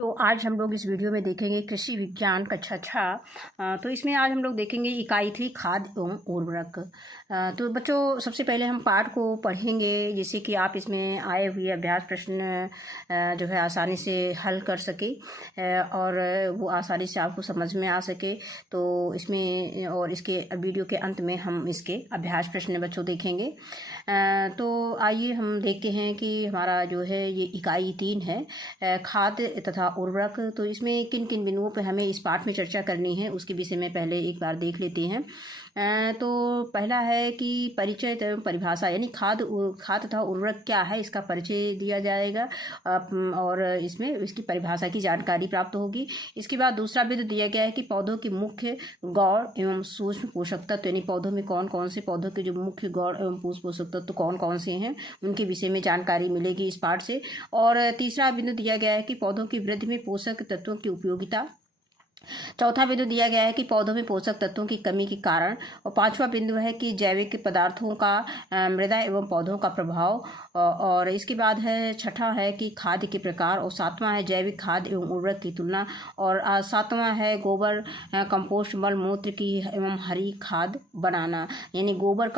तो आज हम लोग इस वीडियो में देखेंगे कृषि विज्ञान कक्षा 6। तो इसमें आज हम लोग देखेंगे इकाई 3 खाद एवं उर्वरक। तो बच्चों सबसे पहले हम पाठ को पढ़ेंगे जिससे कि आप इसमें आए हुए अभ्यास प्रश्न जो है आसानी से हल कर सके और वो आसानी से आपको समझ में आ सके। तो इसमें और इसके वीडियो के अंत में हम इसके अभ्यास प्रश्न बच्चों देखेंगे। तो आइए हम देखते हैं कि हमारा जो है ये इकाई 3 है खाद तथा उर्वरक। तो इसमें किन किन बिंदुओं पर हमें इस पाठ में चर्चा करनी है उसके विषय में पहले एक बार देख लेते हैं। तो पहला है कि परिचय एवं परिभाषा, यानी खाद तथा उर्वरक क्या है इसका परिचय दिया जाएगा और इसमें इसकी परिभाषा की जानकारी प्राप्त होगी। इसके बाद दूसरा बिंदु दिया गया है कि पौधों की मुख्य गौण एवं सूक्ष्म पोषक तत्व, यानी पौधों में कौन कौन से पौधों के जो मुख्य गौण एवं पोषक तत्व कौन कौन से हैं उनके विषय में जानकारी मिलेगी इस पाठ से। और तीसरा बिंदु दिया गया है कि पौधों की वृद्धि में पोषक तत्वों की उपयोगिता। चौथा बिंदु दिया गया है कि पौधों में पोषक तत्वों की कमी के कारण। और पांचवा बिंदु है कि जैविक पदार्थों का मृदा एवं पौधों का प्रभाव। और इसके बाद है छठा है कि खाद के प्रकार। और सातवां है जैविक खाद एवं उर्वरक की तुलना। और सातवां है गोबर कंपोस्ट मल मूत्र की एवं हरी खाद बनाना, यानी गोबर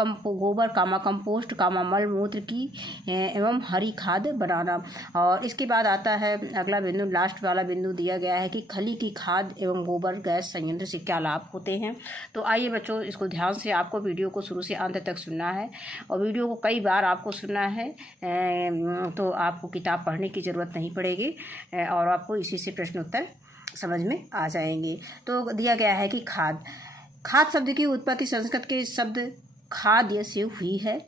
कामा कंपोस्ट कामा मल मूत्र की एवं हरी खाद बनाना। और इसके बाद आता है अगला बिंदु, लास्ट वाला बिंदु दिया गया है कि खली की खाद एवं गोबर गैस संयंत्र से क्या लाभ होते हैं। तो आइए बच्चों इसको ध्यान से आपको वीडियो को शुरू से अंत तक सुनना है और वीडियो को कई बार आपको सुनना है। तो आपको किताब पढ़ने की ज़रूरत नहीं पड़ेगी और आपको इसी से प्रश्न उत्तर समझ में आ जाएंगे। तो दिया गया है कि खाद शब्द की उत्पत्ति संस्कृत के शब्द खाद्य से हुई है,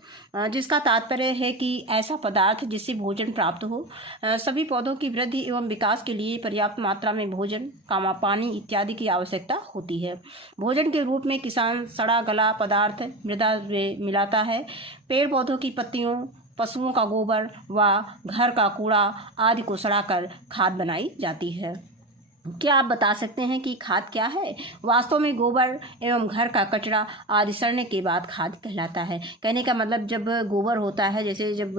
जिसका तात्पर्य है कि ऐसा पदार्थ जिससे भोजन प्राप्त हो। सभी पौधों की वृद्धि एवं विकास के लिए पर्याप्त मात्रा में भोजन पानी इत्यादि की आवश्यकता होती है। भोजन के रूप में किसान सड़ा गला पदार्थ मृदा में मिलाता है। पेड़ पौधों की पत्तियों, पशुओं का गोबर व घर का कूड़ा आदि को सड़ाकर खाद बनाई जाती है। क्या आप बता सकते हैं कि खाद क्या है? वास्तव में गोबर एवं घर का कचरा आदि सड़ने के बाद खाद कहलाता है। कहने का मतलब जब गोबर होता है, जैसे जब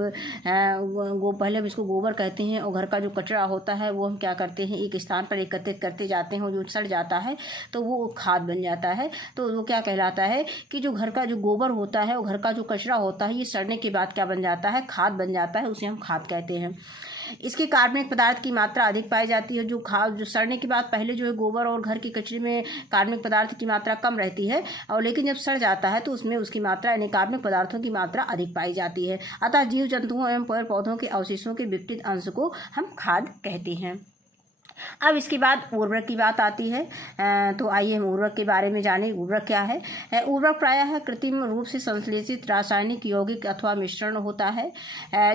पहले हम इसको गोबर कहते हैं और घर का जो कचरा होता है वो हम क्या करते हैं एक स्थान पर एकत्रित करते जाते हैं और जो सड़ जाता है तो वो खाद बन जाता है। तो वो क्या कहलाता है कि जो घर का जो गोबर होता है और घर का जो कचरा होता है ये सड़ने के बाद क्या बन जाता है, खाद बन जाता है, उसे हम खाद कहते हैं। इसके कार्बनिक पदार्थ की मात्रा अधिक पाई जाती है। जो सड़ने के बाद पहले जो है गोबर और घर के कचरे में कार्बनिक पदार्थ की मात्रा कम रहती है और लेकिन जब सड़ जाता है तो उसमें उसकी मात्रा यानी कार्बनिक पदार्थों की मात्रा अधिक पाई जाती है। अतः जीव जंतुओं एवं पेड़ पौधों के अवशेषों के विघटित अंश को हम खाद कहते हैं। अब इसके बाद उर्वरक की बात आती है। तो आइए हम उर्वरक के बारे में जानें। उर्वरक क्या है? उर्वरक प्रायः कृत्रिम रूप से संश्लेषित रासायनिक यौगिक अथवा मिश्रण होता है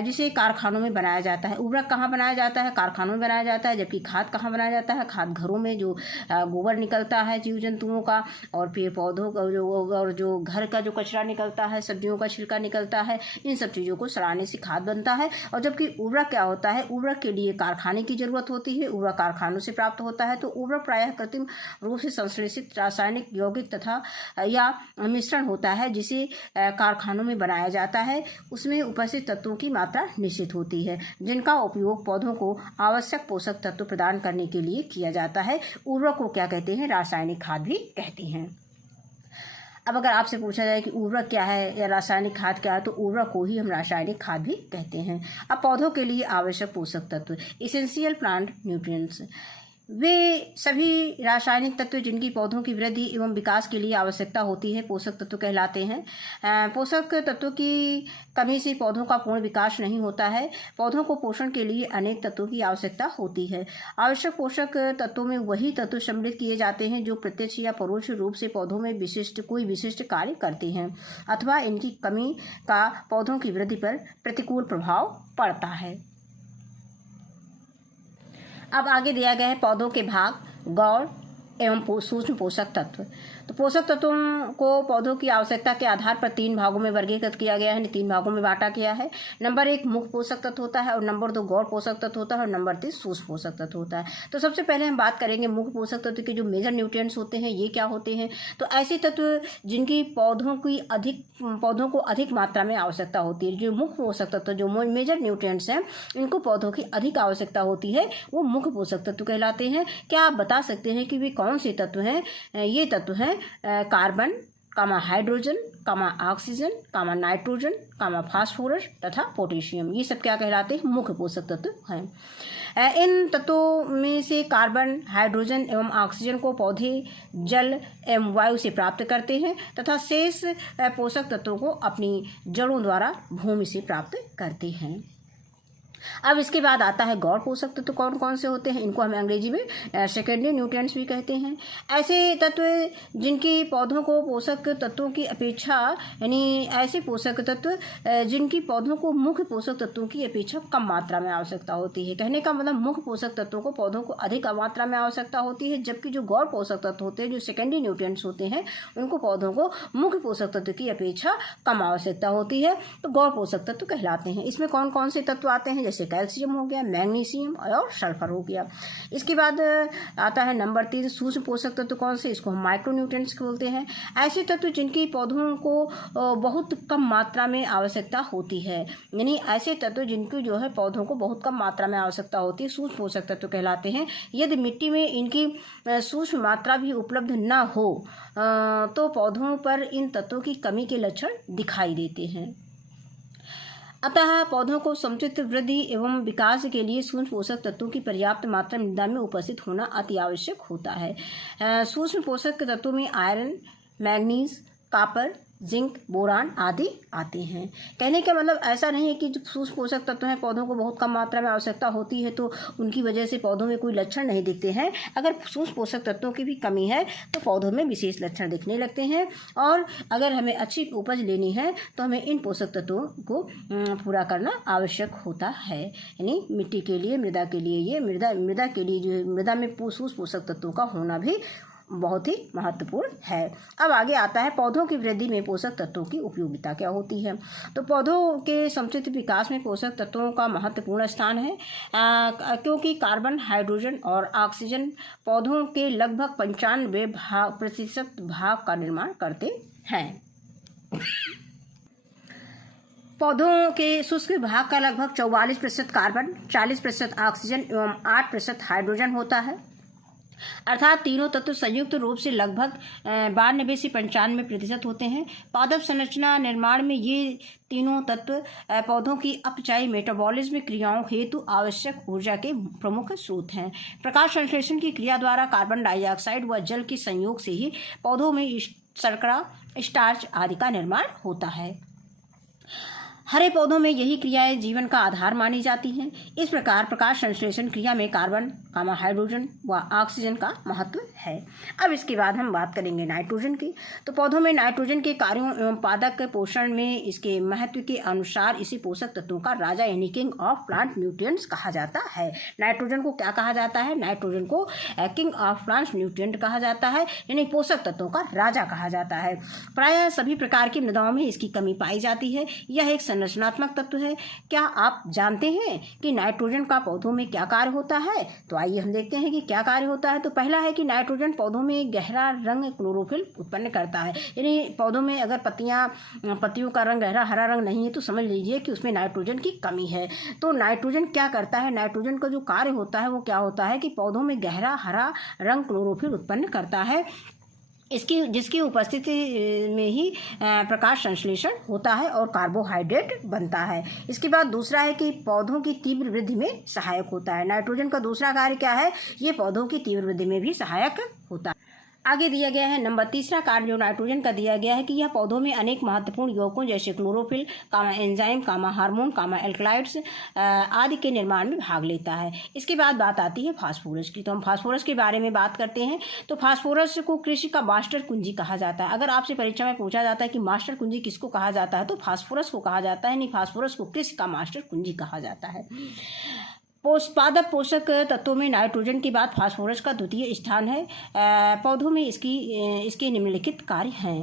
जिसे कारखानों में बनाया जाता है। उर्वरक कहाँ बनाया जाता है? कारखानों में बनाया जाता है। जबकि खाद कहाँ बनाया जाता है? खाद घरों में जो गोबर निकलता है जीव जंतुओं का और पेड़ पौधों का और जो घर का जो कचरा निकलता है, सब्जियों का छिलका निकलता है, इन सब चीज़ों को सड़ाने से खाद बनता है। और जबकि उर्वरक क्या होता है? उर्वरक के लिए कारखाने की जरूरत होती है, उर्वरक कारखानों से प्राप्त होता है। तो उर्वरक प्रायः कृत्रिम रूप से संश्लेषित रासायनिक यौगिक तथा या मिश्रण होता है जिसे कारखानों में बनाया जाता है। उसमें उपस्थित तत्वों की मात्रा निश्चित होती है जिनका उपयोग पौधों को आवश्यक पोषक तत्व प्रदान करने के लिए किया जाता है। उर्वरक को क्या कहते हैं? रासायनिक खाद भी कहते हैं। अब अगर आपसे पूछा जाए कि उर्वरक क्या है या रासायनिक खाद क्या है तो उर्वरक को ही हम रासायनिक खाद भी कहते हैं। अब पौधों के लिए आवश्यक पोषक तत्व, एसेंशियल प्लांट न्यूट्रिएंट्स, वे सभी रासायनिक तत्व जिनकी पौधों की वृद्धि एवं विकास के लिए आवश्यकता होती है पोषक तत्व कहलाते हैं। पोषक तत्वों की कमी से पौधों का पूर्ण विकास नहीं होता है। पौधों को पोषण के लिए अनेक तत्वों की आवश्यकता होती है। आवश्यक पोषक तत्वों में वही तत्व सम्मिलित किए जाते हैं जो प्रत्यक्ष या परोक्ष रूप से पौधों में कोई विशिष्ट कार्य करते हैं अथवा इनकी कमी का पौधों की वृद्धि पर प्रतिकूल प्रभाव पड़ता है। अब आगे दिया गया है पौधों के भाग, गौण, एवं सूक्ष्म पोषक तत्व। तो पोषक तत्वों को पौधों की आवश्यकता के आधार पर 3 भागों में वर्गीकृत किया गया है, 3 भागों में बांटा गया है। नंबर 1 मुख्य पोषक तत्व होता है, और नंबर 2 गौण पोषक तत्व होता है, और नंबर 3 सूक्ष्म पोषक तत्व होता है। तो सबसे पहले हम बात करेंगे मुख्य पोषक तत्व के जो मेजर न्यूट्रिएंट्स होते हैं ये क्या होते हैं। तो ऐसे तत्व जिनकी पौधों को अधिक मात्रा में आवश्यकता होती है, जो मुख्य पोषक तत्व जो मेजर न्यूट्रिएंट्स हैं इनको पौधों की अधिक आवश्यकता होती है, वो मुख्य पोषक तत्व कहलाते हैं। क्या आप बता सकते हैं कि वे कौन से तत्व हैं? ये तत्व हैं carbon, hydrogen, oxygen, nitrogen, phosphorus तथा पोटेशियम। ये सब क्या कहलाते हैं? मुख्य पोषक तत्व हैं। इन तत्वों में से कार्बन, हाइड्रोजन एवं ऑक्सीजन को पौधे जल एवं वायु से प्राप्त करते हैं तथा शेष पोषक तत्वों को अपनी जड़ों द्वारा भूमि से प्राप्त करते हैं। अब इसके बाद आता है गौण पोषक तत्व कौन कौन से होते हैं। इनको हम अंग्रेजी में सेकेंडरी न्यूट्रिएंट्स भी कहते हैं। ऐसे तत्व जिनकी पौधों को पोषक तत्वों की अपेक्षा ऐसे पोषक तत्व जिनकी पौधों को मुख्य पोषक तत्वों की अपेक्षा कम मात्रा में आवश्यकता होती है। कहने का मतलब मुख्य पोषक तत्वों को पौधों को अधिक मात्रा में आवश्यकता होती है, जबकि जो गौण पोषक तत्व होते हैं, जो सेकेंडरी न्यूट्रिएंट्स होते हैं, उनको पौधों को मुख्य पोषक तत्व की अपेक्षा कम आवश्यकता होती है। तो गौण पोषक तत्व कहलाते हैं। इसमें कौन कौन से तत्व आते हैं? जैसे कैल्शियम हो गया, मैग्नीशियम और सल्फर हो गया। इसके बाद आता है नंबर 3 सूक्ष्म पोषक तत्व कौन से? इसको हम माइक्रो न्यूट्रिएंट्स बोलते हैं। ऐसे तत्व जिनकी पौधों को बहुत कम मात्रा में आवश्यकता होती है, यानी ऐसे तत्व जिनकी जो है पौधों को बहुत कम मात्रा में आवश्यकता होती है, सूक्ष्म पोषक तत्व कहलाते हैं। यदि मिट्टी में इनकी सूक्ष्म मात्रा भी उपलब्ध न हो तो पौधों पर इन तत्वों की कमी के लक्षण दिखाई देते हैं। अतः पौधों को समुचित वृद्धि एवं विकास के लिए सूक्ष्म पोषक तत्वों की पर्याप्त मात्रा मृदा में उपस्थित होना अति आवश्यक होता है। सूक्ष्म पोषक तत्वों में iron, manganese, copper, zinc, boron आदि आते हैं। कहने का मतलब ऐसा नहीं है कि जो सूक्ष्म पोषक तत्व हैं पौधों को बहुत कम मात्रा में आवश्यकता होती है तो उनकी वजह से पौधों में कोई लक्षण नहीं दिखते हैं। अगर सूक्ष्म पोषक तत्वों की भी कमी है तो पौधों में विशेष लक्षण दिखने लगते हैं, और अगर हमें अच्छी उपज लेनी है तो हमें इन पोषक तत्वों को पूरा करना आवश्यक होता है। यानी मिट्टी के लिए, मृदा के लिए, ये मृदा के लिए जो मृदा में सूक्ष्म पोषक तत्वों का होना भी बहुत ही महत्वपूर्ण है। अब आगे आता है पौधों की वृद्धि में पोषक तत्वों की उपयोगिता क्या होती है। तो पौधों के समुचित विकास में पोषक तत्वों का महत्वपूर्ण स्थान है, क्योंकि कार्बन, हाइड्रोजन और ऑक्सीजन पौधों के लगभग 95% भाग का निर्माण करते हैं। पौधों के शुष्क भाग का लगभग 44% कार्बन, 40% ऑक्सीजन एवं 8% हाइड्रोजन होता है। अर्थात तीनों तत्व संयुक्त रूप से लगभग 92 से 95% होते हैं। पादप संरचना निर्माण में ये तीनों तत्व पौधों की अपचायी मेटाबॉलिज्म क्रियाओं हेतु आवश्यक ऊर्जा के प्रमुख स्रोत हैं। प्रकाश संश्लेषण की क्रिया द्वारा कार्बन डाइऑक्साइड व जल के संयोग से ही पौधों में शर्करा, स्टार्च आदि का निर्माण होता है। हरे पौधों में यही क्रियाएं जीवन का आधार मानी जाती हैं। इस प्रकार प्रकाश संश्लेषण क्रिया में कार्बन, हाइड्रोजन व ऑक्सीजन का महत्व है। अब इसके बाद हम बात करेंगे नाइट्रोजन की। तो पौधों में नाइट्रोजन के कार्यों एवं पादप पोषण में इसके महत्व के अनुसार इसी पोषक तत्वों का राजा यानी किंग ऑफ प्लांट न्यूट्रिएंट्स कहा जाता है। नाइट्रोजन को क्या कहा जाता है? नाइट्रोजन को किंग ऑफ प्लांट न्यूट्रिएंट कहा जाता है, यानी पोषक तत्वों का राजा कहा जाता है। प्रायः सभी प्रकार की मृदाओं में इसकी कमी पाई जाती है। यह एक संरचनात्मक तत्व है। क्या आप जानते हैं कि नाइट्रोजन का पौधों में क्या कार्य होता है? तो आइए हम देखते हैं कि क्या कार्य होता है। तो पहला है कि नाइट्रोजन पौधों में गहरा रंग क्लोरोफिल उत्पन्न करता है, यानी पौधों में अगर पत्तियों का रंग गहरा हरा रंग नहीं है तो समझ लीजिए कि उसमें नाइट्रोजन की कमी है। तो नाइट्रोजन क्या करता है? नाइट्रोजन का जो कार्य होता है वो क्या होता है कि पौधों में गहरा हरा रंग क्लोरोफिल उत्पन्न करता है, जिसकी उपस्थिति में ही प्रकाश संश्लेषण होता है और कार्बोहाइड्रेट बनता है। इसके बाद दूसरा है कि पौधों की तीव्र वृद्धि में सहायक होता है। नाइट्रोजन का दूसरा कार्य क्या है? ये पौधों की तीव्र वृद्धि में भी सहायक होता है। आगे दिया गया है नंबर तीसरा कार्य जो नाइट्रोजन का दिया गया है कि यह पौधों में अनेक महत्वपूर्ण यौगिकों जैसे क्लोरोफिल, एंजाइम, हार्मोन, एल्कलॉइड्स आदि के निर्माण में भाग लेता है। इसके बाद बात आती है फास्फोरस की। तो हम फास्फोरस के बारे में बात करते हैं। तो फास्फोरस को कृषि का मास्टर कुंजी कहा जाता है। अगर आपसे परीक्षा में पूछा जाता है कि मास्टर कुंजी किसको कहा जाता है तो फास्फोरस को कहा जाता है, नहीं फास्फोरस को कृषि का मास्टर कुंजी कहा जाता है। पादप पोषक तत्वों में नाइट्रोजन के बाद फास्फोरस का द्वितीय स्थान है। पौधों में इसके निम्नलिखित कार्य हैं।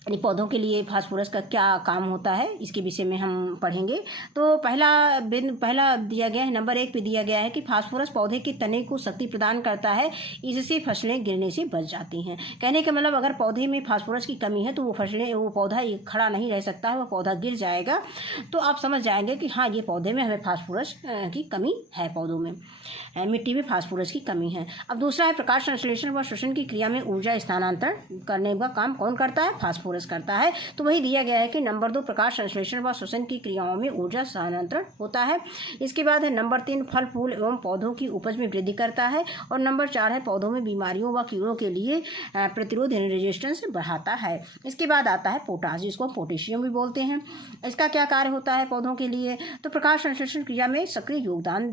यानी पौधों के लिए फास्फोरस का क्या काम होता है, इसके विषय में हम पढ़ेंगे। तो पहला दिया गया है, नंबर 1 पे दिया गया है कि फास्फोरस पौधे के तने को शक्ति प्रदान करता है, इससे फसलें गिरने से बच जाती हैं। कहने का मतलब अगर पौधे में फास्फोरस की कमी है तो वो पौधा खड़ा नहीं रह सकता है, वो पौधा गिर जाएगा। तो आप समझ जाएंगे कि हाँ, ये पौधे में हमें फास्फोरस की कमी है, पौधों में मिट्टी में फास्फोरस की कमी है। अब दूसरा है प्रकाश संश्लेषण व श्वसन की क्रिया में ऊर्जा स्थानांतरण करने का काम कौन करता है? फास्फोरस करता है। तो वही दिया गया है कि नंबर 2 प्रकाश संश्लेषण व श्वसन की क्रियाओं में ऊर्जा स्थानांतरण होता है। इसके बाद है नंबर 3 फल फूल एवं पौधों की उपज में वृद्धि करता है। और नंबर 4 है पौधों में बीमारियों व कीड़ों के लिए प्रतिरोध यानी रेजिस्टेंस बढ़ाता है। इसके बाद आता है पोटाश, जिसको पोटेशियम भी बोलते हैं। इसका क्या कार्य होता है पौधों के लिए? तो प्रकाश संश्लेषण क्रिया में सक्रिय योगदान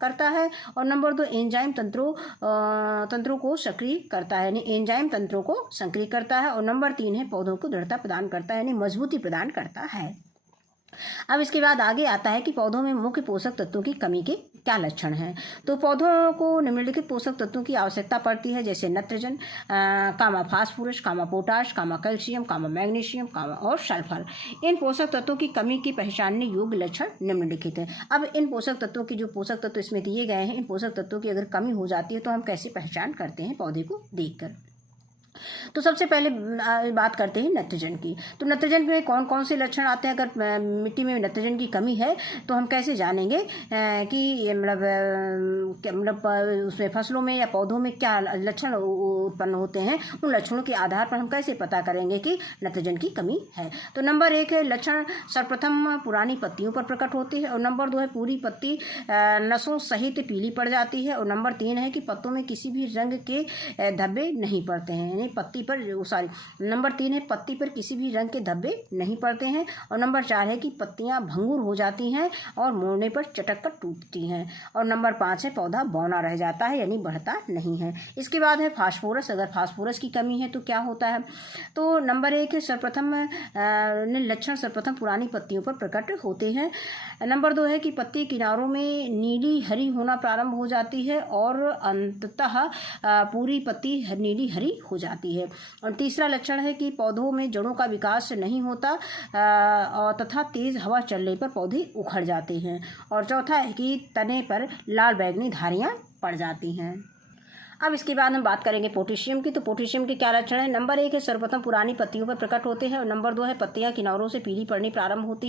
करता है। और नंबर 2 एंजाइम तंत्रों को सक्रिय करता है, यानी एंजाइम तंत्रों को सक्रिय करता है। और नंबर 3 है पौधों को दृढ़ता प्रदान करता है, यानी मजबूती प्रदान करता है। अब इसके बाद आगे आता है कि पौधों में मुख्य पोषक तत्वों की कमी के क्या लक्षण हैं। तो पौधों को निम्नलिखित पोषक तत्वों की आवश्यकता पड़ती है, जैसे नाइट्रोजन, कामा फास्फोरस, कामा पोटाश, कामा कैल्शियम, कामा मैग्नीशियम, कामा और सल्फर। इन पोषक तत्वों की कमी की पहचानने योग्य लक्षण निम्नलिखित हैं। अब इन पोषक तत्वों की जो पोषक तत्व इसमें दिए गए हैं, इन पोषक तत्वों की अगर कमी हो जाती है तो हम कैसे पहचान करते हैं पौधे को देखकर? तो सबसे पहले बात करते हैं नाइट्रोजन की। तो नाइट्रोजन में कौन कौन से लक्षण आते हैं? अगर मिट्टी में नाइट्रोजन की कमी है तो हम कैसे जानेंगे कि मतलब उसमें फसलों में या पौधों में क्या लक्षण उत्पन्न होते हैं? उन लक्षणों के आधार पर हम कैसे पता करेंगे कि नाइट्रोजन की कमी है? तो नंबर 1 है लक्षण सर्वप्रथम पुरानी पत्तियों पर प्रकट होती है। और नंबर 2 है पूरी पत्ती नसों सहित पीली पड़ जाती है। और नंबर 3 है कि पत्तों में किसी भी रंग के धब्बे नहीं पड़ते हैं, पत्ती पर नंबर 3 है पत्ती पर किसी भी रंग के धब्बे नहीं पड़ते हैं। और नंबर 4 है कि पत्तियां भंगुर हो जाती हैं और मोड़ने पर चटक कर टूटती हैं। और नंबर 5 है पौधा बौना रह जाता है, यानी बढ़ता नहीं है। इसके बाद है फास्फोरस। अगर फास्फोरस की कमी है तो क्या होता है? तो नंबर 1 है लक्षण सर्वप्रथम पुरानी पत्तियों पर प्रकट होते हैं। नंबर 2 है कि पत्ती किनारों में नीली हरी होना प्रारंभ हो जाती है और अंततः पूरी पत्ती नीली हरी हो जाती है। और तीसरा लक्षण है कि पौधों में जड़ों का विकास नहीं होता और तथा तेज हवा चलने पर पौधे उखड़ जाते हैं। और चौथा है कि तने पर लाल बैंगनी धारियां पड़ जाती हैं। अब इसके बाद हम बात करेंगे पोटेशियम की। तो पोटेशियम के क्या लक्षण है? नंबर 1 है सर्वप्रथम पुरानी पत्तियों पर प्रकट होते हैं। और नंबर 2 है पत्तियां किनारों से पीली पड़नी प्रारंभ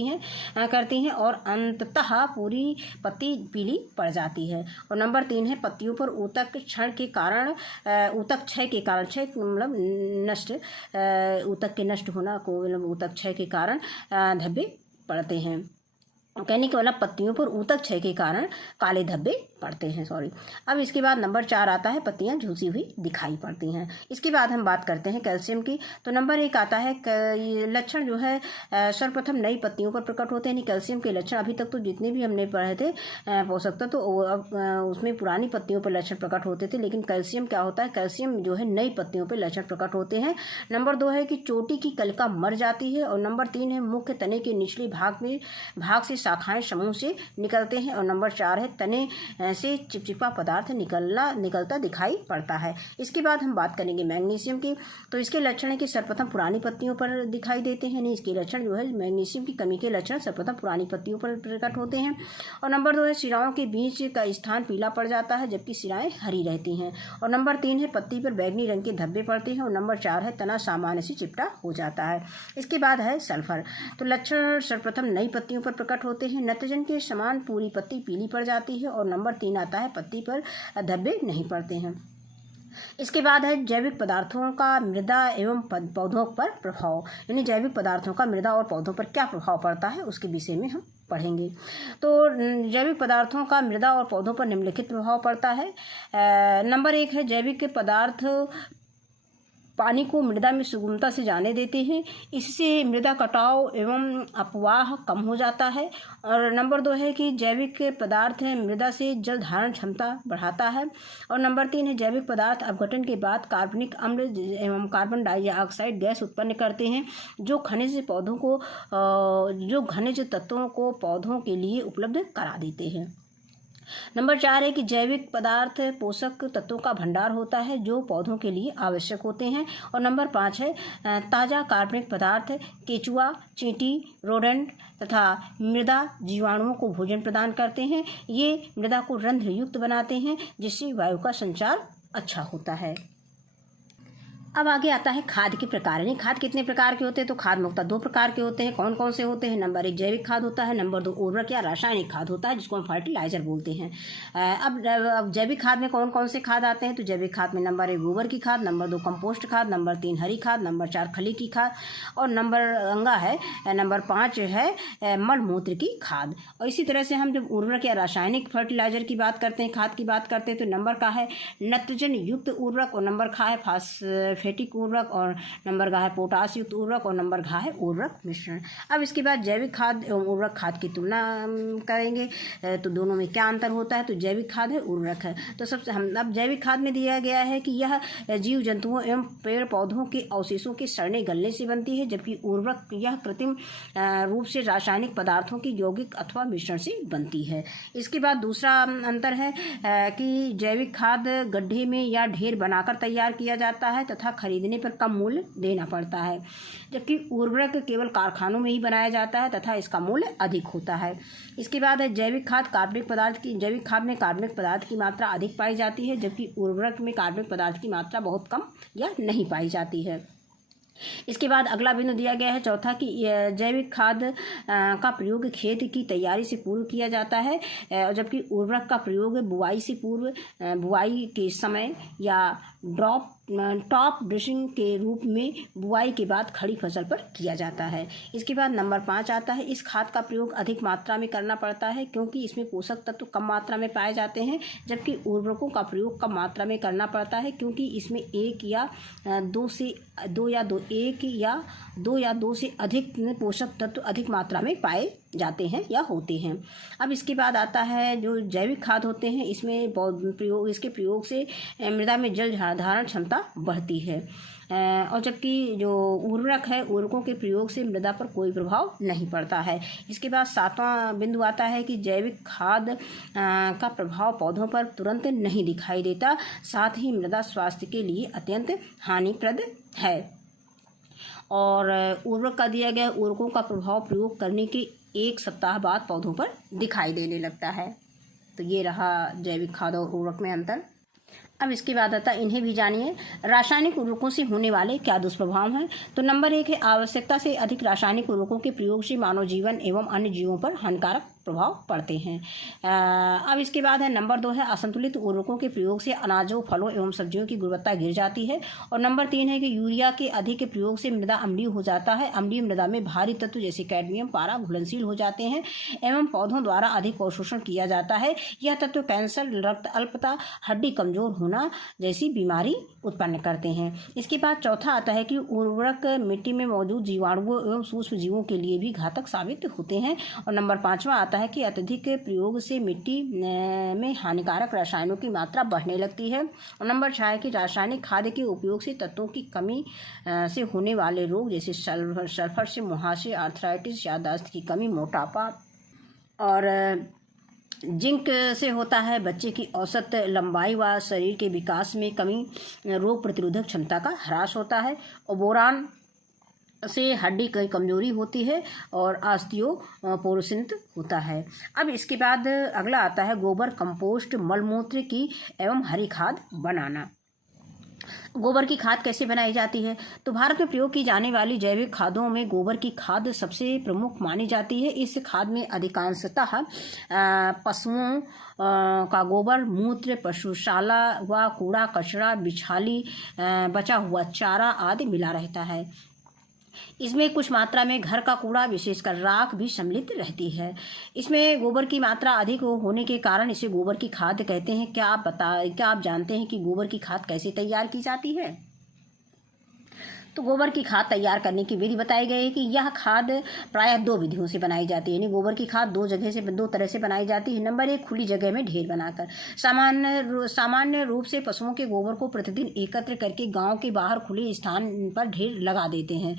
करती हैं और अंततः पूरी पत्ती पीली पड़ जाती है। और नंबर 3 है पत्तियों पर ऊतक क्षय के कारण क्षय मतलब ऊतक के नष्ट होना को मतलब ऊतक क्षय के कारण धब्बे पड़ते हैं। कहने के मतलब पत्तियों पर ऊतक क्षय के कारण काले धब्बे पड़ते हैं। अब इसके बाद नंबर 4 आता है पत्तियां झुलसी हुई दिखाई पड़ती हैं। इसके बाद हम बात करते हैं कैल्शियम की। तो नंबर 1 आता है लक्षण जो है सर्वप्रथम नई पत्तियों पर प्रकट होते हैं। कैल्शियम के लक्षण अभी तक तो जितने भी हमने पढ़े थे पोषक तत्व तो उसमें पुरानी पत्तियों पर लक्षण प्रकट होते थे, लेकिन कैल्शियम क्या होता है? कैल्शियम जो है नई पत्तियों पर लक्षण प्रकट होते हैं। नंबर 2 है कि चोटी की कलिका मर जाती है। और नंबर 3 है मुख्य तने के निचले भाग से शाखाएं समूह से निकलते हैं। और नंबर 4 है तने से चिपचिपा पदार्थ निकलता दिखाई पड़ता है। इसके बाद हम बात करेंगे मैग्नीशियम की। तो इसके लक्षण है कि सर्वप्रथम पुरानी पत्तियों पर दिखाई देते हैं, नहीं इसके लक्षण जो है मैग्नीशियम की कमी के लक्षण सर्वप्रथम पुरानी पत्तियों पर प्रकट होते हैं। और नंबर 2 है शिराओं के बीच का स्थान पीला पड़ जाता है जबकि शिराएं हरी रहती हैं। और नंबर 3 है पत्ती पर बैगनी रंग के धब्बे पड़ते हैं। और नंबर 4 है तना सामान्य से चिपटा हो जाता है। इसके बाद है सल्फर। तो लक्षण सर्वप्रथम नई पत्तियों पर प्रकट होते हैं। नाइट्रोजन के समान पूरी पत्ती पीली पड़ जाती है। और नंबर 3 आता है पत्ती पर धब्बे नहीं पड़ते हैं। इसके बाद है जैविक पदार्थों का मृदा एवं पौधों पर प्रभाव, यानी जैविक पदार्थों का मृदा और पौधों पर क्या प्रभाव पड़ता है उसके विषय में हम पढ़ेंगे। तो जैविक पदार्थों का मृदा और पौधों पर निम्नलिखित प्रभाव पड़ता है। नंबर 1 है जैविक पदार्थ पानी को मृदा में सुगमता से जाने देते हैं, इससे मृदा कटाव एवं अपवाह कम हो जाता है। और नंबर 2 है कि जैविक पदार्थ मृदा से जल धारण क्षमता बढ़ाता है। और नंबर 3 है जैविक पदार्थ अपघटन के बाद कार्बनिक अम्ल एवं कार्बन डाइऑक्साइड गैस उत्पन्न करते हैं जो खनिज तत्वों को पौधों के लिए उपलब्ध करा देते हैं। नंबर 4 है कि जैविक पदार्थ पोषक तत्वों का भंडार होता है जो पौधों के लिए आवश्यक होते हैं। और नंबर 5 है ताज़ा कार्बनिक पदार्थ केचुआ, चींटी, रोडेंट तथा मृदा जीवाणुओं को भोजन प्रदान करते हैं। ये मृदा को रंध्रयुक्त बनाते हैं जिससे वायु का संचार अच्छा होता है। अब आगे आता है खाद के प्रकार। यानी खाद कितने प्रकार के होते हैं, तो खाद मुख्यतः 2 प्रकार के होते हैं। कौन कौन से होते हैं? नंबर 1 जैविक खाद होता है, नंबर 2 उर्वरक या रासायनिक खाद होता है जिसको हम फर्टिलाइजर बोलते हैं। अब जैविक खाद में कौन कौन से खाद आते हैं, तो जैविक खाद में नंबर 1 गोबर की खाद, नंबर 2 कंपोस्ट खाद, नंबर 3 हरी खाद, नंबर 4 खली की खाद और नंबर 5 है मलमूत्र की खाद। और इसी तरह से हम जब उर्वरक या रासायनिक फर्टिलाइजर की बात करते हैं, खाद की बात करते हैं, तो नंबर का है नाइट्रोजन युक्त उर्वरक और नंबर का है फेटिक उर्वरक और नंबर का है पोटास युक्त उर्वरक और नंबर का है उर्वरक मिश्रण। अब इसके बाद जैविक खाद एवं उर्वरक खाद की तुलना करेंगे तो दोनों में क्या अंतर होता है, तो जैविक खाद है उर्वरक है। तो सबसे हम अब जैविक खाद में दिया गया है कि यह जीव जंतुओं एवं पेड़ पौधों के अवशेषों के सड़ने गलने से बनती है, जबकि उर्वरक यह कृत्रिम रूप से रासायनिक पदार्थों की यौगिक अथवा मिश्रण से बनती है। इसके बाद दूसरा अंतर है कि जैविक खाद गड्ढे में या ढेर बनाकर तैयार किया जाता है तथा खरीदने पर कम मूल्य देना पड़ता है, जबकि उर्वरक केवल कारखानों में ही बनाया जाता है तथा इसका मूल्य अधिक होता है। इसके बाद है जैविक खाद जैविक खाद में कार्बनिक पदार्थ की मात्रा अधिक पाई जाती है, जबकि उर्वरक में कार्बनिक पदार्थ की मात्रा बहुत कम या नहीं पाई जाती है। इसके बाद अगला बिंदु दिया गया है चौथा कि जैविक खाद का प्रयोग खेत की तैयारी से पूर्व किया जाता है, जबकि उर्वरक का प्रयोग बुआई के समय या टॉप ड्रेसिंग के रूप में बुआई के बाद खड़ी फसल पर किया जाता है। इसके बाद नंबर 5 आता है इस खाद का प्रयोग अधिक मात्रा में करना पड़ता है क्योंकि इसमें पोषक तत्व कम मात्रा में पाए जाते हैं, जबकि उर्वरकों का प्रयोग कम मात्रा में करना पड़ता है क्योंकि इसमें एक या दो या दो से अधिक पोषक तत्व अधिक मात्रा में पाए जाते हैं या होते हैं। अब इसके बाद आता है जो जैविक खाद होते हैं, इसके प्रयोग से मृदा में जल धारण क्षमता बढ़ती है और जबकि जो उर्वरक है उर्वरकों के प्रयोग से मृदा पर कोई प्रभाव नहीं पड़ता है। इसके बाद 7वां बिंदु आता है कि जैविक खाद का प्रभाव पौधों पर तुरंत नहीं दिखाई देता, साथ ही मृदा स्वास्थ्य के लिए अत्यंत हानिप्रद है। और उर्वरक का दिया गया उर्वरकों का प्रभाव प्रयोग करने के 1 सप्ताह बाद पौधों पर दिखाई देने लगता है। तो ये रहा जैविक खाद और उर्वरक में अंतर। अब इसके बाद आता है इन्हें भी जानिए। रासायनिक उर्वरकों से होने वाले क्या दुष्प्रभाव हैं, तो नंबर 1 है आवश्यकता से अधिक रासायनिक उर्वरकों के प्रयोग से मानव जीवन एवं अन्य जीवों पर हानिकारक प्रभाव पड़ते हैं। अब इसके बाद है नंबर 2 है असंतुलित उर्वरकों के प्रयोग से अनाजों फलों एवं सब्जियों की गुणवत्ता गिर जाती है। और नंबर 3 है कि यूरिया के अधिक प्रयोग से मृदा अम्लीय हो जाता है। अम्लीय मृदा में भारी तत्व जैसे कैडमियम पारा घुलनशील हो जाते हैं एवं पौधों द्वारा अधिक अवशोषण किया जाता है। यह तत्व कैंसर, रक्त अल्पता, हड्डी कमजोर होना जैसी बीमारी उत्पन्न करते हैं। इसके बाद चौथा आता है कि उर्वरक मिट्टी में मौजूद जीवाणुओं एवं सूक्ष्म जीवों के लिए भी घातक साबित होते हैं। और नंबर 5वां आता है कि अत्यधिक प्रयोग से मिट्टी में हानिकारक रसायनों की मात्रा बढ़ने लगती है। और नंबर 6 है कि रासायनिक खाद के उपयोग से तत्वों की कमी से होने वाले रोग जैसे सल्फर से मुहासे, आर्थराइटिस, याददाश्त की कमी, मोटापा और जिंक से होता है बच्चे की औसत लंबाई व शरीर के विकास में कमी, रोग प्रतिरोधक क्षमता का ह्रास होता है। और बोरान से हड्डी की कमजोरी होती है और ऑस्टियोपोरोसिस होता है। अब इसके बाद अगला आता है गोबर, कंपोस्ट, मलमूत्र की एवं हरी खाद बनाना। गोबर की खाद कैसे बनाई जाती है, तो भारत में प्रयोग की जाने वाली जैविक खादों में गोबर की खाद सबसे प्रमुख मानी जाती है। इस खाद में अधिकांशतः पशुओं का गोबर, मूत्र, पशुशाला व कूड़ा कचरा, बिछाली, बचा हुआ चारा आदि मिला रहता है। इसमें कुछ मात्रा में घर का कूड़ा विशेषकर राख भी सम्मिलित रहती है। इसमें गोबर की मात्रा अधिक होने के कारण इसे गोबर की खाद कहते हैं। क्या आप जानते हैं कि गोबर की खाद कैसे तैयार की जाती है? तो गोबर की खाद तैयार करने की विधि बताई गई है कि यह खाद प्रायः 2 विधियों से बनाई जाती है, यानी गोबर की खाद 2 तरह से बनाई जाती है। नंबर 1, खुली जगह में ढेर बनाकर। सामान्य रूप से पशुओं के गोबर को प्रतिदिन एकत्र करके गांव के बाहर खुले स्थान पर ढेर लगा देते हैं।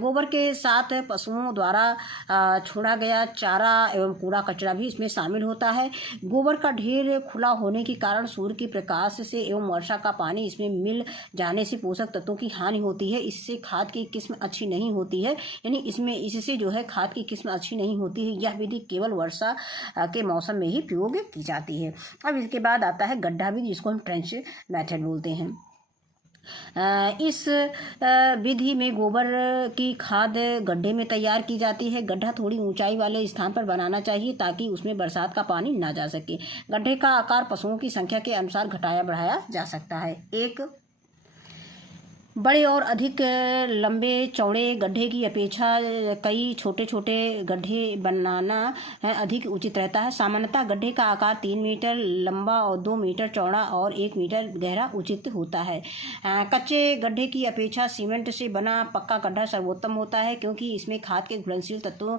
गोबर के साथ पशुओं द्वारा छोड़ा गया चारा एवं कूड़ा कचरा भी इसमें शामिल होता है। गोबर का ढेर खुला होने के कारण सूर्य के प्रकाश से एवं वर्षा का पानी इसमें मिल जाने से पोषक तत्वों की हानि होती है। इससे खाद की किस्म अच्छी नहीं होती है, यानी इससे जो है खाद की किस्म अच्छी नहीं होती है। यह विधि केवल वर्षा के मौसम में ही प्रयोग की जाती है। अब इसके बाद आता है गड्ढा विधि, जिसको हम ट्रेंच मेथड बोलते हैं। इस विधि में गोबर की खाद गड्ढे में तैयार की जाती है। गड्ढा थोड़ी ऊंचाई वाले स्थान पर बनाना चाहिए ताकि उसमें बरसात का पानी ना जा सके। गड्ढे का आकार पशुओं की संख्या के अनुसार घटाया बढ़ाया जा सकता है। एक बड़े और अधिक लंबे चौड़े गड्ढे की अपेक्षा कई छोटे छोटे गड्ढे बनाना अधिक उचित रहता है। सामान्यतः गड्ढे का आकार 3 मीटर लंबा और 2 मीटर चौड़ा और 1 मीटर गहरा उचित होता है। कच्चे गड्ढे की अपेक्षा सीमेंट से बना पक्का गड्ढा सर्वोत्तम होता है, क्योंकि इसमें खाद के घुलनशील तत्वों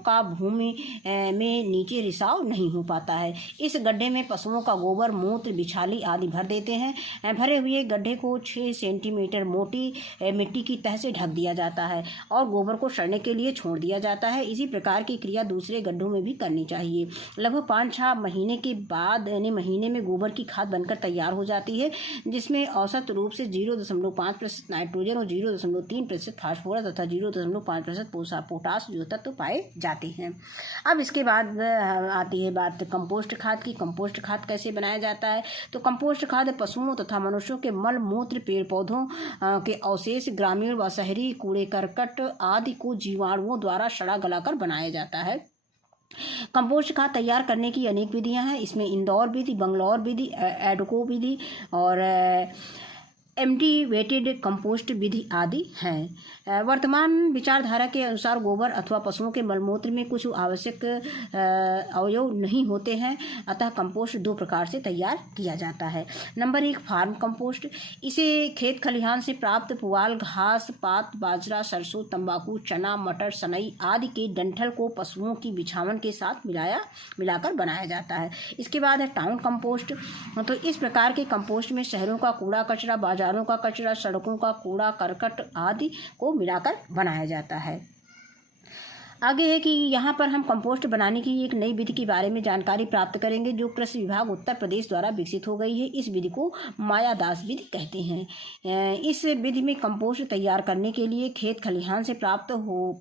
का भूमि में नीचे रिसाव नहीं हो पाता है। इस गड्ढे में पशुओं का गोबर, मूत्र, बिछाली आदि भर देते हैं। भरे हुए गड्ढे को 6 सेंटीमीटर मोटी मिट्टी की तह से ढक दिया जाता है और गोबर को सड़ने के लिए छोड़ दिया जाता है। इसी प्रकार की क्रिया दूसरे गड्ढों में भी करनी चाहिए। लगभग 5-6 महीने के बाद यानी महीने में गोबर की खाद बनकर तैयार हो जाती है, जिसमें औसत रूप से 0.5% नाइट्रोजन और 0.3% फास्फोरस तथा 0.5% पोटास जो तत्व पाए जाते हैं। अब इसके बाद आती है बात कंपोस्ट खाद की। कंपोस्ट खाद कैसे बनाया जाता है? तो कंपोस्ट खाद पशुओं तथा मनुष्यों के मल मूत्र, पेड़ पौधों के अवशेष, ग्रामीण व शहरी कूड़े करकट आदि को जीवाणुओं द्वारा सड़ा गलाकर बनाया जाता है। कंपोस्ट खाद तैयार करने की अनेक विधियां हैं। इसमें इंदौर विधि, बंगलौर विधि, एडको विधि और एमटीवेटेड कंपोस्ट विधि आदि हैं। वर्तमान विचारधारा के अनुसार गोबर अथवा पशुओं के मलमूत्र में कुछ आवश्यक अवयव नहीं होते हैं, अतः कंपोस्ट 2 प्रकार से तैयार किया जाता है। Number 1, farm compost. इसे खेत खलिहान से प्राप्त पुआल, घास पात, बाजरा, सरसों, तंबाकू, चना, मटर, सनई आदि के डंठल को पशुओं की बिछावन के साथ मिलाकर बनाया जाता है। इसके बाद है टाउन कंपोस्ट। तो इस प्रकार के कंपोस्ट में शहरों का कूड़ा कचरा, बाजारों का कचरा, सड़कों का कूड़ा करकट आदि को मिलाकर बनाया जाता है। आगे है कि यहाँ पर हम कंपोस्ट बनाने की एक नई विधि के बारे में जानकारी प्राप्त करेंगे, जो कृषि विभाग उत्तर प्रदेश द्वारा विकसित हो गई है। इस विधि को माया दास विधि कहते हैं। इस विधि में कंपोस्ट तैयार करने के लिए खेत खलिहान से प्राप्त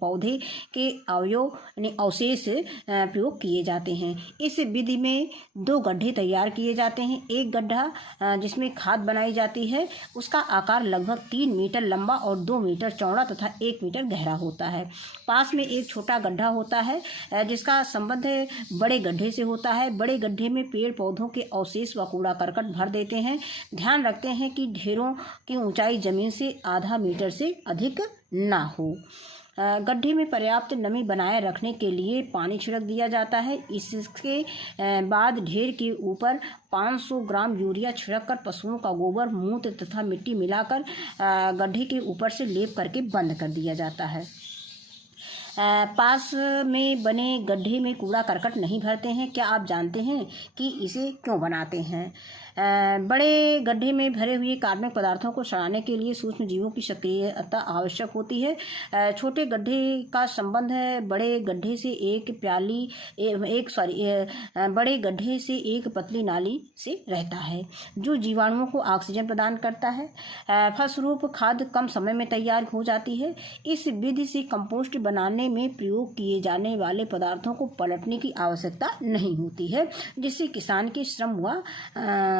पौधे के अवयव यानी अवशेष प्रयोग किए जाते हैं। इस विधि में 2 गड्ढे तैयार किए जाते हैं। एक गड्ढा जिसमें खाद बनाई जाती है, उसका आकार लगभग 3 मीटर लंबा और 2 मीटर चौड़ा तथा 1 मीटर गहरा होता है। पास में एक छोटा गड्ढा होता है जिसका संबंध बड़े गड्ढे से होता है। बड़े गड्ढे में पेड़ पौधों के अवशेष व कूड़ा करकट भर देते हैं। ध्यान रखते हैं कि ढेरों की ऊंचाई जमीन से आधा मीटर से अधिक ना हो। गड्ढे में पर्याप्त नमी बनाए रखने के लिए पानी छिड़क दिया जाता है। इसके बाद ढेर के ऊपर 500 ग्राम यूरिया छिड़ककर पशुओं का गोबर, मूत्र तथा मिट्टी मिलाकर गड्ढे के ऊपर से लेप करके बंद कर दिया जाता है। पास में बने गड्ढे में कूड़ा करकट नहीं भरते हैं। क्या आप जानते हैं कि इसे क्यों बनाते हैं? बड़े गड्ढे में भरे हुए कार्बनिक पदार्थों को सड़ाने के लिए सूक्ष्म जीवों की सक्रियता आवश्यक होती है। छोटे गड्ढे का संबंध बड़े गड्ढे से बड़े गड्ढे से एक पतली नाली से रहता है, जो जीवाणुओं को ऑक्सीजन प्रदान करता है। फलस्वरूप खाद कम समय में तैयार हो जाती है। इस विधि से कंपोस्ट बनाने में प्रयोग किए जाने वाले पदार्थों को पलटने की आवश्यकता नहीं होती है, जिससे किसान के श्रम व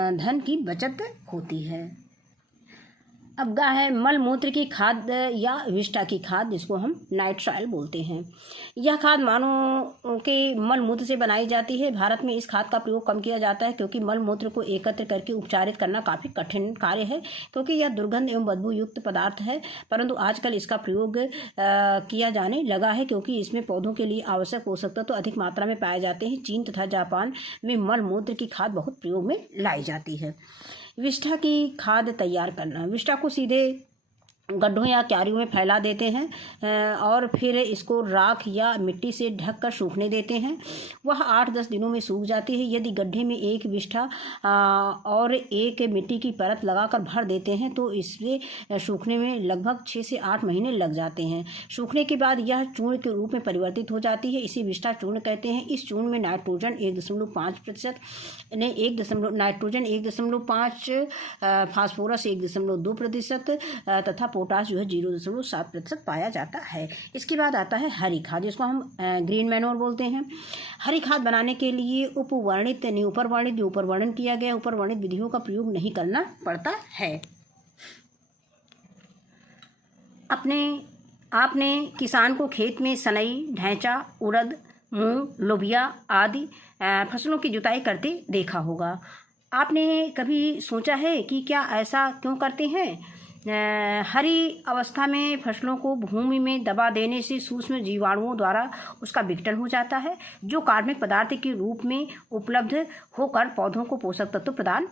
धन की बचत होती है। अब है मल मूत्र की खाद या विष्ठा की खाद, जिसको हम नाइट सॉइल बोलते हैं। यह खाद मानव के मल मूत्र से बनाई जाती है। भारत में इस खाद का प्रयोग कम किया जाता है, क्योंकि मल मूत्र को एकत्र करके उपचारित करना काफ़ी कठिन कार्य है, क्योंकि यह दुर्गंध एवं बदबू युक्त पदार्थ है। परंतु आजकल इसका प्रयोग किया जाने लगा है, क्योंकि इसमें पौधों के लिए आवश्यक पोषक तत्व अधिक मात्रा में पाए जाते हैं। चीन तथा जापान में मल मूत्र की खाद बहुत प्रयोग में लाई जाती है। विष्ठा की खाद तैयार करना। विष्ठा को सीधे गड्ढों या क्यारियों में फैला देते हैं और फिर इसको राख या मिट्टी से ढक कर सूखने देते हैं। वह 8-10 दिनों में सूख जाती है। यदि गड्ढे में एक बिष्ठा और एक मिट्टी की परत लगाकर भर देते हैं तो इससे सूखने में लगभग 6 से 8 महीने लग जाते हैं। सूखने के बाद यह चूर्ण के रूप में परिवर्तित हो जाती है। इसे विष्ठा चूर्ण कहते हैं। इस चूर्ण में नाइट्रोजन 1.5%, नाइट्रोजन 1.5, फास्फोरस 1.2% तथा पोटाश जो है 0.7% पाया जाता है। इसके बाद आता है हरी खाद, जिसको हम ग्रीन मैनोर बोलते हैं। हरी खाद बनाने के लिए ऊपर वर्णन किया गया ऊपर वर्णित विधियों का प्रयोग नहीं करना पड़ता है। आपने किसान को खेत में सनई, ढैंचा, उड़द, मूंग, लोबिया आदि फसलों की जुताई करते देखा होगा। आपने कभी सोचा है कि क्या ऐसा क्यों करते हैं? हरी अवस्था में फसलों को भूमि में दबा देने से सूक्ष्म जीवाणुओं द्वारा उसका विघटन हो जाता है, जो कार्बनिक पदार्थ के रूप में उपलब्ध होकर पौधों को पोषक तत्व प्रदान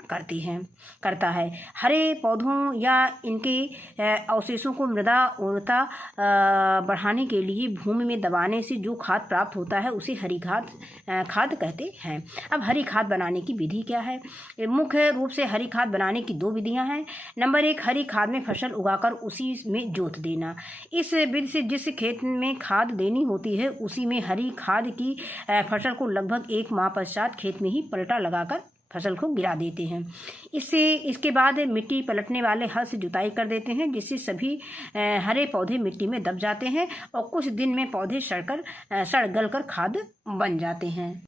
करता है। हरे पौधों या इनके अवशेषों को मृदा उर्वरता बढ़ाने के लिए भूमि में दबाने से जो खाद प्राप्त होता है उसे हरी खाद कहते हैं। अब हरी खाद बनाने की विधि क्या है? मुख्य रूप से हरी खाद बनाने की 2 विधियां हैं। नंबर 1, हरी खाद में फसल उगाकर उसी में जोत देना। इस विधि से जिस खेत में खाद देनी होती है उसी में हरी खाद की फसल को लगभग 1 माह पश्चात खेत में ही पलटा लगाकर फसल को गिरा देते हैं। इसके बाद मिट्टी पलटने वाले हल से जुताई कर देते हैं, जिससे सभी हरे पौधे मिट्टी में दब जाते हैं और कुछ दिन में पौधे सड़ गल कर खाद बन जाते हैं।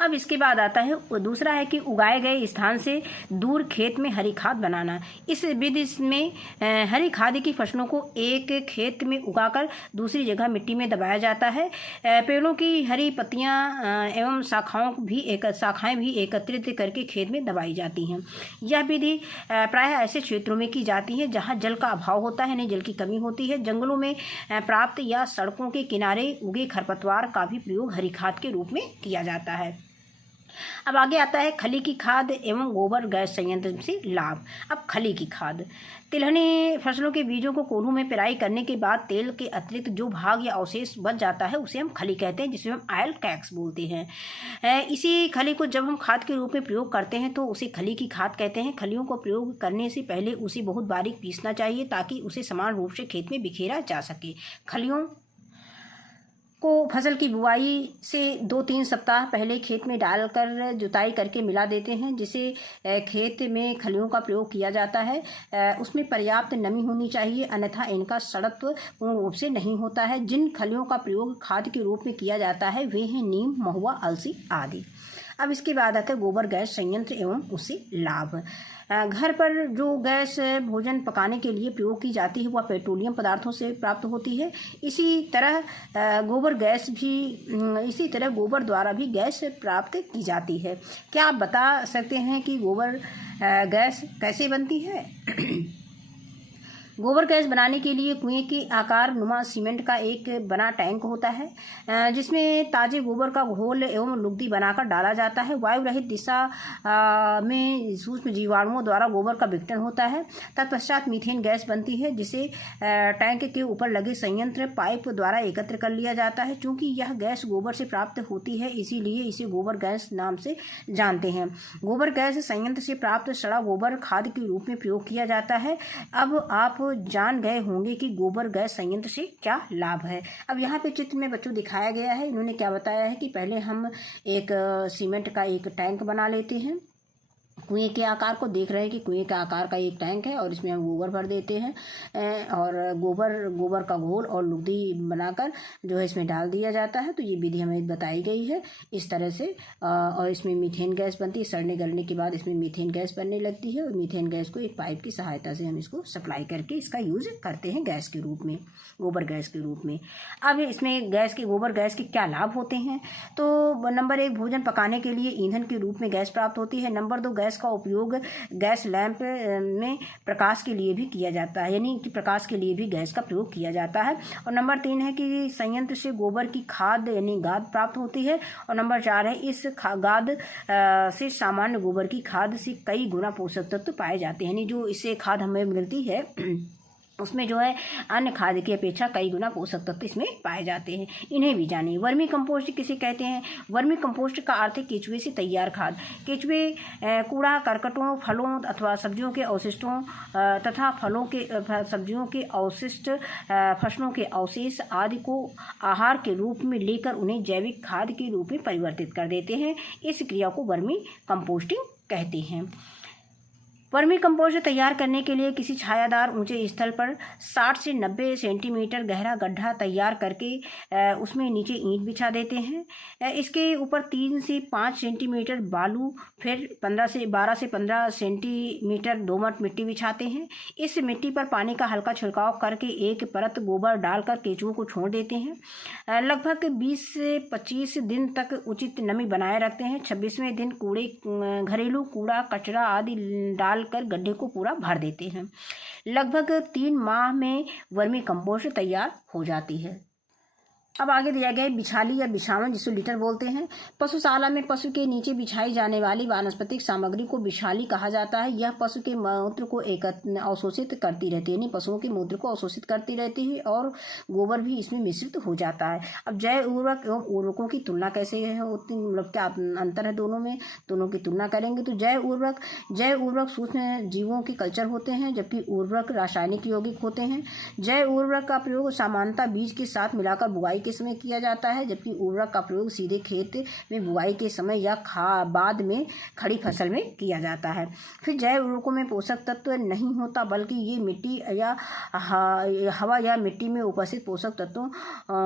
अब इसके बाद आता है दूसरा है कि उगाए गए स्थान से दूर खेत में हरी खाद बनाना। इस विधि में हरी खाद की फसलों को एक खेत में उगाकर दूसरी जगह मिट्टी में दबाया जाता है। पेड़ों की हरी पत्तियां एवं शाखाएं भी एकत्रित करके खेत में दबाई जाती हैं। यह विधि प्रायः ऐसे क्षेत्रों में की जाती है जहां जल का अभाव होता है, यानी जल की कमी होती है। जंगलों में प्राप्त या सड़कों के किनारे उगे खरपतवार का भी प्रयोग हरी खाद के रूप में किया जाता है। अब आगे आता है खली की खाद एवं गोबर गैस संयंत्र से लाभ। अब खली की खाद, तिलहनी फसलों के बीजों को कोल्हू में पेराई करने के बाद तेल के अतिरिक्त जो भाग या अवशेष बच जाता है उसे हम खली कहते हैं, जिसे हम ऑयल कैक्स बोलते हैं। इसी खली को जब हम खाद के रूप में प्रयोग करते हैं तो उसे खली की खाद कहते हैं। खलियों को प्रयोग करने से पहले उसे बहुत बारीक पीसना चाहिए ताकि उसे समान रूप से खेत में बिखेरा जा सके। खलियों को फसल की बुआई से 2-3 सप्ताह पहले खेत में डालकर जुताई करके मिला देते हैं, जिसे खेत में खलियों का प्रयोग किया जाता है। उसमें पर्याप्त नमी होनी चाहिए, अन्यथा इनका सड़त्व पूर्ण रूप से नहीं होता है। जिन खलियों का प्रयोग खाद के रूप में किया जाता है वे हैं नीम, महुआ, अलसी आदि। अब इसके बाद आता है गोबर गैस संयंत्र एवं उससे लाभ। घर पर जो गैस भोजन पकाने के लिए प्रयोग की जाती है वह पेट्रोलियम पदार्थों से प्राप्त होती है। इसी तरह गोबर द्वारा भी गैस प्राप्त की जाती है। क्या आप बता सकते हैं कि गोबर गैस कैसे बनती है? गोबर गैस बनाने के लिए कुएं के आकार नुमा सीमेंट का एक बना टैंक होता है, जिसमें ताजे गोबर का घोल एवं लुगदी बनाकर डाला जाता है। वायु रहित दिशा में सूक्ष्म जीवाणुओं द्वारा गोबर का विघटन होता है। तत्पश्चात मीथेन गैस बनती है, जिसे टैंक के ऊपर लगे संयंत्र पाइप द्वारा एकत्र कर लिया जाता है। चूंकि यह गैस गोबर से प्राप्त होती है इसीलिए इसे गोबर गैस नाम से जानते हैं। गोबर गैस संयंत्र से प्राप्त सड़ा गोबर खाद के रूप में प्रयोग किया जाता है। अब आप जान गए होंगे कि गोबर गैस संयंत्र से क्या लाभ है। अब यहाँ पे चित्र में बच्चों दिखाया गया है, इन्होंने क्या बताया है कि पहले हम एक सीमेंट का एक टैंक बना लेते हैं। कुएं के आकार को देख रहे हैं कि कुएं के आकार का एक टैंक है और इसमें हम गोबर भर देते हैं और गोबर का घोल और लुगदी बनाकर जो है इसमें डाल दिया जाता है। तो ये विधि हमें बताई गई है इस तरह से। और इसमें मीथेन गैस बनती है। सड़ने गलने के बाद इसमें मीथेन गैस बनने लगती है और मीथेन गैस को एक पाइप की सहायता से हम इसको सप्लाई करके इसका यूज करते हैं गैस के रूप में, गोबर गैस के रूप में। अब इसमें गोबर गैस के क्या लाभ होते हैं? तो नंबर 1, भोजन पकाने के लिए ईंधन के रूप में गैस प्राप्त होती है। नंबर 2, गैस का उपयोग गैस लैंप में प्रकाश के लिए भी किया जाता है, यानी कि प्रकाश के लिए भी गैस का प्रयोग किया जाता है। और नंबर 3 है कि संयंत्र से गोबर की खाद यानी गाद प्राप्त होती है। और नंबर 4 है इस गाद से सामान्य गोबर की खाद से कई गुना पोषक तत्व पाए जाते हैं, यानी जो इससे खाद हमें मिलती है उसमें जो है अन्य खाद की अपेक्षा कई गुना पोषक तत्व इसमें पाए जाते हैं। इन्हें भी जानिए। वर्मी कंपोस्ट किसे कहते हैं? वर्मी कंपोस्ट का अर्थ है केचुए से तैयार खाद। केचुए कूड़ा करकटों, फलों अथवा सब्जियों के अवशिष्टों तथा सब्जियों के अवशिष्ट, फसलों के अवशेष आदि को आहार के रूप में लेकर उन्हें जैविक खाद के रूप में परिवर्तित कर देते हैं। इस क्रिया को वर्मी कंपोस्टिंग कहते हैं। वर्मी कंपोस्ट तैयार करने के लिए किसी छायादार ऊंचे स्थल पर 60 से 90 सेंटीमीटर गहरा गड्ढा तैयार करके उसमें नीचे ईंट बिछा देते हैं। इसके ऊपर 3 से 5 सेंटीमीटर बालू, फिर 12 से 15 सेंटीमीटर दोमट मिट्टी बिछाते हैं। इस मिट्टी पर पानी का हल्का छिड़काव करके एक परत गोबर डालकर केंचुओं को छोड़ देते हैं। लगभग 20 से 25 दिन तक उचित नमी बनाए रखते हैं। 26वें दिन घरेलू कूड़ा कचरा आदि डालकर गड्ढे को पूरा भर देते हैं। लगभग 3 माह में वर्मी कंपोस्ट तैयार हो जाती है। अब आगे दिया गया है बिछाली या बिछावन, जिसको लिटर बोलते हैं। पशुशाला में पशु के नीचे बिछाई जाने वाली वानस्पतिक सामग्री को बिछाली कहा जाता है। यह पशु के मूत्र को अवशोषित करती रहती है, यानी पशुओं के मूत्र को अवशोषित करती रहती है और गोबर भी इसमें मिश्रित हो जाता है। अब जैव उर्वरक एवं उर्वरकों की तुलना कैसे होती, मतलब क्या अंतर है दोनों में, दोनों की तुलना करेंगे तो जैव उर्वरक सूक्ष्म जीवों के कल्चर होते हैं, जबकि उर्वरक रासायनिक यौगिक होते हैं। जैव उर्वरक का प्रयोग सामान्यतः बीज के साथ मिलाकर बुआई के समय किया जाता है, जबकि उर्वरक का प्रयोग सीधे खेत में बुआई के समय या बाद में खड़ी फसल में किया जाता है। फिर जैव उर्वरकों में पोषक तत्व नहीं होता, बल्कि ये मिट्टी या हवा या मिट्टी में उपस्थित पोषक तत्वों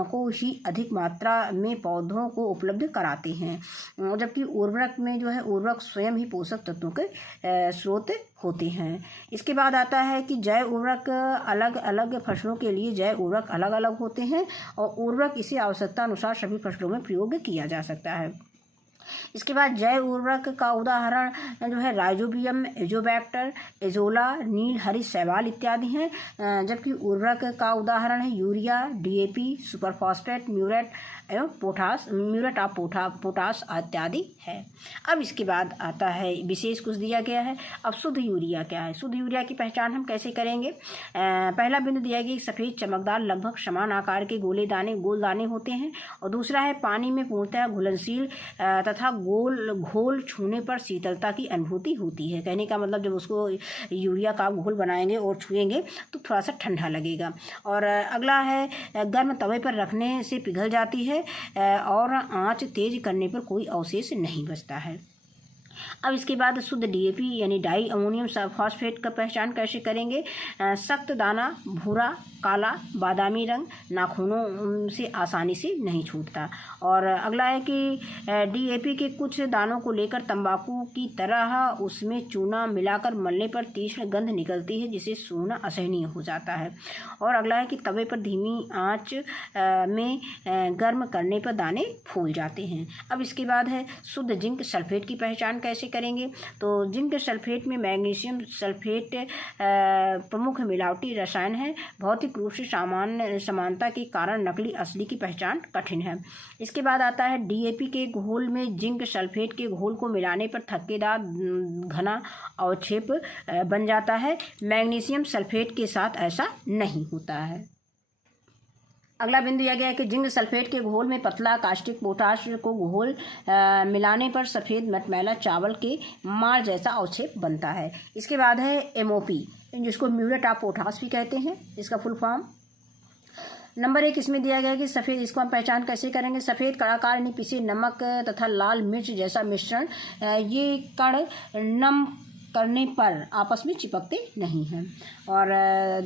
को ही अधिक मात्रा में पौधों को उपलब्ध कराते हैं, जबकि उर्वरक में जो है उर्वरक स्वयं ही पोषक तत्वों के स्रोत होते हैं। इसके बाद आता है कि जैव उर्वरक अलग अलग फसलों के लिए जैव उर्वरक अलग अलग होते हैं और उर्वरक इसी आवश्यकता अनुसार सभी फसलों में प्रयोग किया जा सकता है। इसके बाद जैव उर्वरक का उदाहरण जो है राइजोबियम, एजोबैक्टर, एजोला, नील हरित शैवाल इत्यादि हैं, जबकि उर्वरक का उदाहरण है यूरिया, डीएपी, सुपरफॉस्फेट, म्यूरेट एवं म्यूरेट ऑफ पोटाश इत्यादि है। अब इसके बाद आता है विशेष कुछ दिया गया है। अब शुद्ध यूरिया क्या है? शुद्ध यूरिया की पहचान हम कैसे करेंगे? पहला बिंदु दिया गया सफ़ेद चमकदार लगभग समान आकार के गोल दाने होते हैं, और दूसरा है पानी में पूर्णतः घुलनशील तथा घोल छूने पर शीतलता की अनुभूति होती है। कहने का मतलब जब उसको यूरिया का घोल बनाएंगे और छुएंगे तो थोड़ा सा ठंडा लगेगा। और अगला है गर्म तवे पर रखने से पिघल जाती है और आंच तेज करने पर कोई अवशेष नहीं बचता है। अब इसके बाद शुद्ध डीएपी यानी डाई अमोनियम फॉस्फेट का पहचान कैसे करेंगे? सख्त दाना, भूरा, काला, बादामी रंग, नाखूनों से आसानी से नहीं छूटता। और अगला है कि डीएपी के कुछ दानों को लेकर तंबाकू की तरह उसमें चूना मिलाकर मलने पर तीक्ष्ण गंध निकलती है, जिसे सूंघना असहनीय हो जाता है। और अगला है कि तवे पर धीमी आंच में गर्म करने पर दाने फूल जाते हैं। अब इसके बाद है शुद्ध जिंक सल्फेट की पहचान कैसे करेंगे? तो जिंक सल्फेट में मैग्नीशियम सल्फेट प्रमुख मिलावटी रसायन है। भौतिक रूप से समानता के कारण नकली असली की पहचान कठिन है। इसके बाद आता है डीएपी के घोल में जिंक सल्फेट के घोल को मिलाने पर थक्केदार घना अवक्षेप बन जाता है। मैग्नीशियम सल्फेट के साथ ऐसा नहीं होता है। अगला बिंदु यह गया है कि जिंक सल्फेट के घोल में पतला कास्टिक पोटाश को घोल मिलाने पर सफ़ेद मटमैला चावल के मार जैसा अवक्षेप बनता है। इसके बाद है एमओपी, जिसको म्यूरेट ऑफ पोटाश भी कहते हैं, इसका फुल फॉर्म। नंबर 1 इसमें दिया गया है कि सफ़ेद, इसको हम पहचान कैसे करेंगे? सफ़ेद कड़ाकार यानी पिसे नमक तथा लाल मिर्च जैसा मिश्रण, ये कण नम करने पर आपस में चिपकते नहीं हैं। और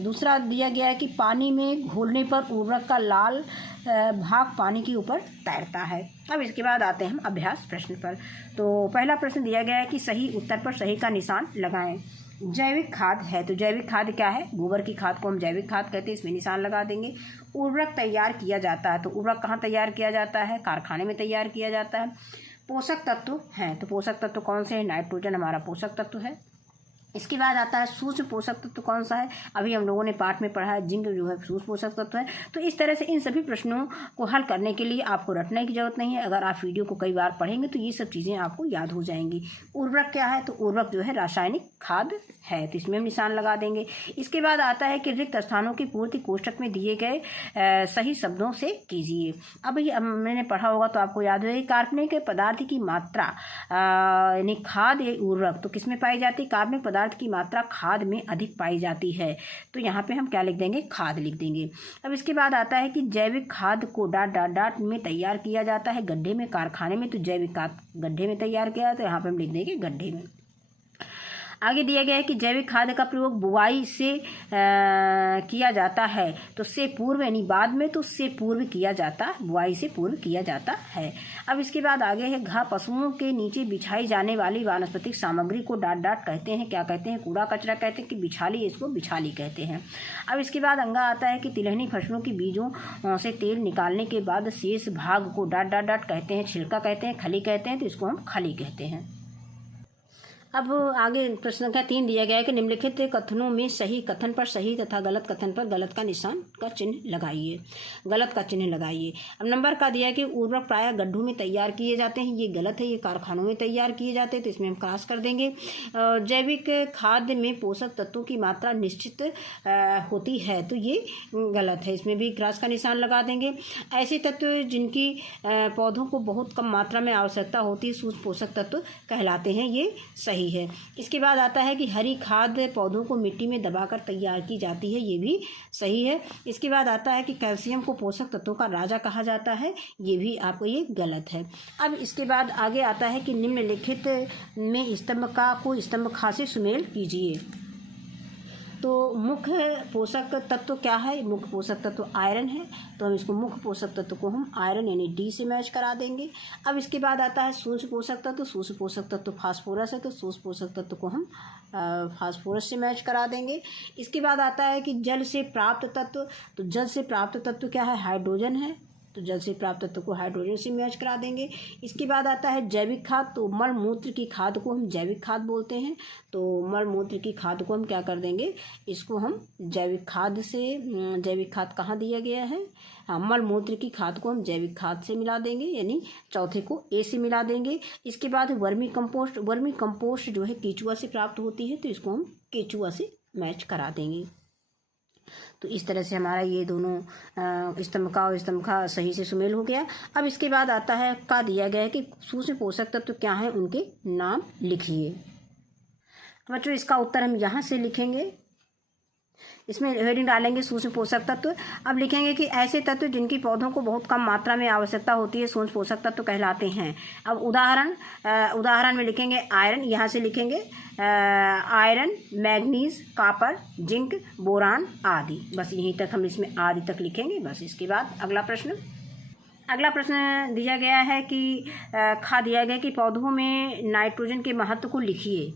दूसरा दिया गया है कि पानी में घोलने पर उर्वरक का लाल भाग पानी के ऊपर तैरता है। अब इसके बाद आते हैं हम अभ्यास प्रश्न पर। तो पहला प्रश्न दिया गया है कि सही उत्तर पर सही का निशान लगाएं। जैविक खाद है, तो जैविक खाद क्या है? गोबर की खाद को हम जैविक खाद कहते हैं, इसमें निशान लगा देंगे। उर्वरक तैयार किया जाता है, तो उर्वरक कहाँ तैयार किया जाता है? कारखाने में तैयार किया जाता है। पोषक तत्व हैं, तो पोषक तत्व कौन से हैं? नाइट्रोजन हमारा पोषक तत्व है। इसके बाद आता है सूक्ष्म पोषक तत्व कौन सा है। अभी हम लोगों ने पाठ में पढ़ा है जिंक जो है सूक्ष्म पोषक तत्व है। तो इस तरह से इन सभी प्रश्नों को हल करने के लिए आपको रटने की जरूरत नहीं है। अगर आप वीडियो को कई बार पढ़ेंगे तो ये सब चीज़ें आपको याद हो जाएंगी। उर्वरक क्या है, तो उर्वरक जो है रासायनिक खाद है, तो इसमें हम निशान लगा देंगे। इसके बाद आता है कि रिक्त स्थानों की पूर्ति कोष्टक में दिए गए सही शब्दों से कीजिए। अभी मैंने पढ़ा होगा तो आपको याद होगा कार्बनिक पदार्थ की मात्रा यानी खाद या उर्वरक तो किसमें पाई जाती है, कार्बनिक पदार्थ की मात्रा खाद में अधिक पाई जाती है। तो यहाँ पे हम क्या लिख देंगे, खाद लिख देंगे। अब इसके बाद आता है कि जैविक खाद को डाट में तैयार किया जाता है गड्ढे में, कारखाने में तो जैविक खाद गड्ढे में तैयार किया, तो यहाँ पे हम लिख देंगे गड्ढे में। आगे दिया गया है कि जैविक खाद का प्रयोग बुवाई से किया जाता है, तो से पूर्व यानी बाद में, तो से पूर्व किया जाता, बुवाई से पूर्व किया जाता है। अब इसके बाद आगे है घाह पशुओं के नीचे बिछाई जाने वाली वानस्पतिक सामग्री को डाट कहते हैं, क्या कहते हैं, कूड़ा कचरा कहते हैं, कि बिछाली, इसको बिछाली कहते हैं। अब इसके बाद अंगा आता है कि तिलहनी फसलों के बीजों से तेल निकालने के बाद शेष भाग को डाट कहते हैं, छिलका कहते हैं, खली कहते हैं, तो इसको हम खली कहते हैं। अब आगे प्रश्न संख्या 3 दिया गया है कि निम्नलिखित कथनों में सही कथन पर सही तथा गलत कथन पर गलत का निशान का चिन्ह लगाइए, गलत का चिन्ह लगाइए। अब नंबर का दिया है कि उर्वरक प्रायः गड्ढों में तैयार किए जाते हैं, ये गलत है, ये कारखानों में तैयार किए जाते हैं, तो इसमें हम क्रॉस कर देंगे। जैविक खाद्य में पोषक तत्वों की मात्रा निश्चित होती है, तो ये गलत है, इसमें भी क्रॉस का निशान लगा देंगे। ऐसे तत्व जिनकी पौधों को बहुत कम मात्रा में आवश्यकता होती है सूक्ष्म पोषक तत्व कहलाते हैं, ये सही है। इसके बाद आता है कि हरी खाद पौधों को मिट्टी में दबाकर तैयार की जाती है, ये भी सही है। इसके बाद आता है कि कैल्शियम को पोषक तत्वों का राजा कहा जाता है, ये भी आपको ये गलत है। अब इसके बाद आगे आता है कि निम्नलिखित में स्तंभ का को स्तंभ खा से सुमेल कीजिए। तो मुख्य पोषक तत्व क्या है, मुख्य पोषक तत्व आयरन है, तो हम इसको मुख्य पोषक तत्व को हम आयरन यानी डी से मैच करा देंगे। अब इसके बाद आता है सूक्ष्म पोषक तत्व, सूक्ष्म पोषक तत्व फास्फोरस है, तो सूक्ष्म पोषक तत्व को हम फास्फोरस से मैच करा देंगे। इसके बाद आता है कि जल से प्राप्त तत्व, तो जल से प्राप्त तत्व क्या है, हाइड्रोजन है, तो जल से प्राप्त तत्व को हाइड्रोजन से मैच करा देंगे। इसके बाद आता है जैविक खाद, तो मल मूत्र की खाद को हम जैविक खाद बोलते हैं, तो मल मूत्र की खाद को हम क्या कर देंगे, इसको हम जैविक खाद से, जैविक खाद कहाँ दिया गया है, हाँ, मल मूत्र की खाद को हम जैविक खाद से मिला देंगे, यानी चौथे को ए से मिला देंगे। इसके बाद वर्मी कंपोस्ट, वर्मी कंपोस्ट जो है केचुआ से प्राप्त होती है, तो इसको हम केचुआ से मैच करा देंगे। तो इस तरह से हमारा ये दोनों स्तंभ का और स्तंभ का सही से सुमेल हो गया। अब इसके बाद आता है का दिया गया है कि सूक्ष्म पोषक तत्व क्या हैं, उनके नाम लिखिए। बच्चों इसका उत्तर हम यहाँ से लिखेंगे, इसमें हेडिंग डालेंगे सूक्ष्म पोषक तत्व। अब लिखेंगे कि ऐसे तत्व जिनकी पौधों को बहुत कम मात्रा में आवश्यकता होती है सूक्ष्म पोषक तत्व कहलाते हैं। अब उदाहरण में लिखेंगे आयरन, यहाँ से लिखेंगे iron, manganese, copper, zinc, boron आदि। बस यहीं तक हम इसमें आदि तक लिखेंगे। बस इसके बाद अगला प्रश्न दिया गया है कि दिया गया कि पौधों में नाइट्रोजन के महत्व को लिखिए।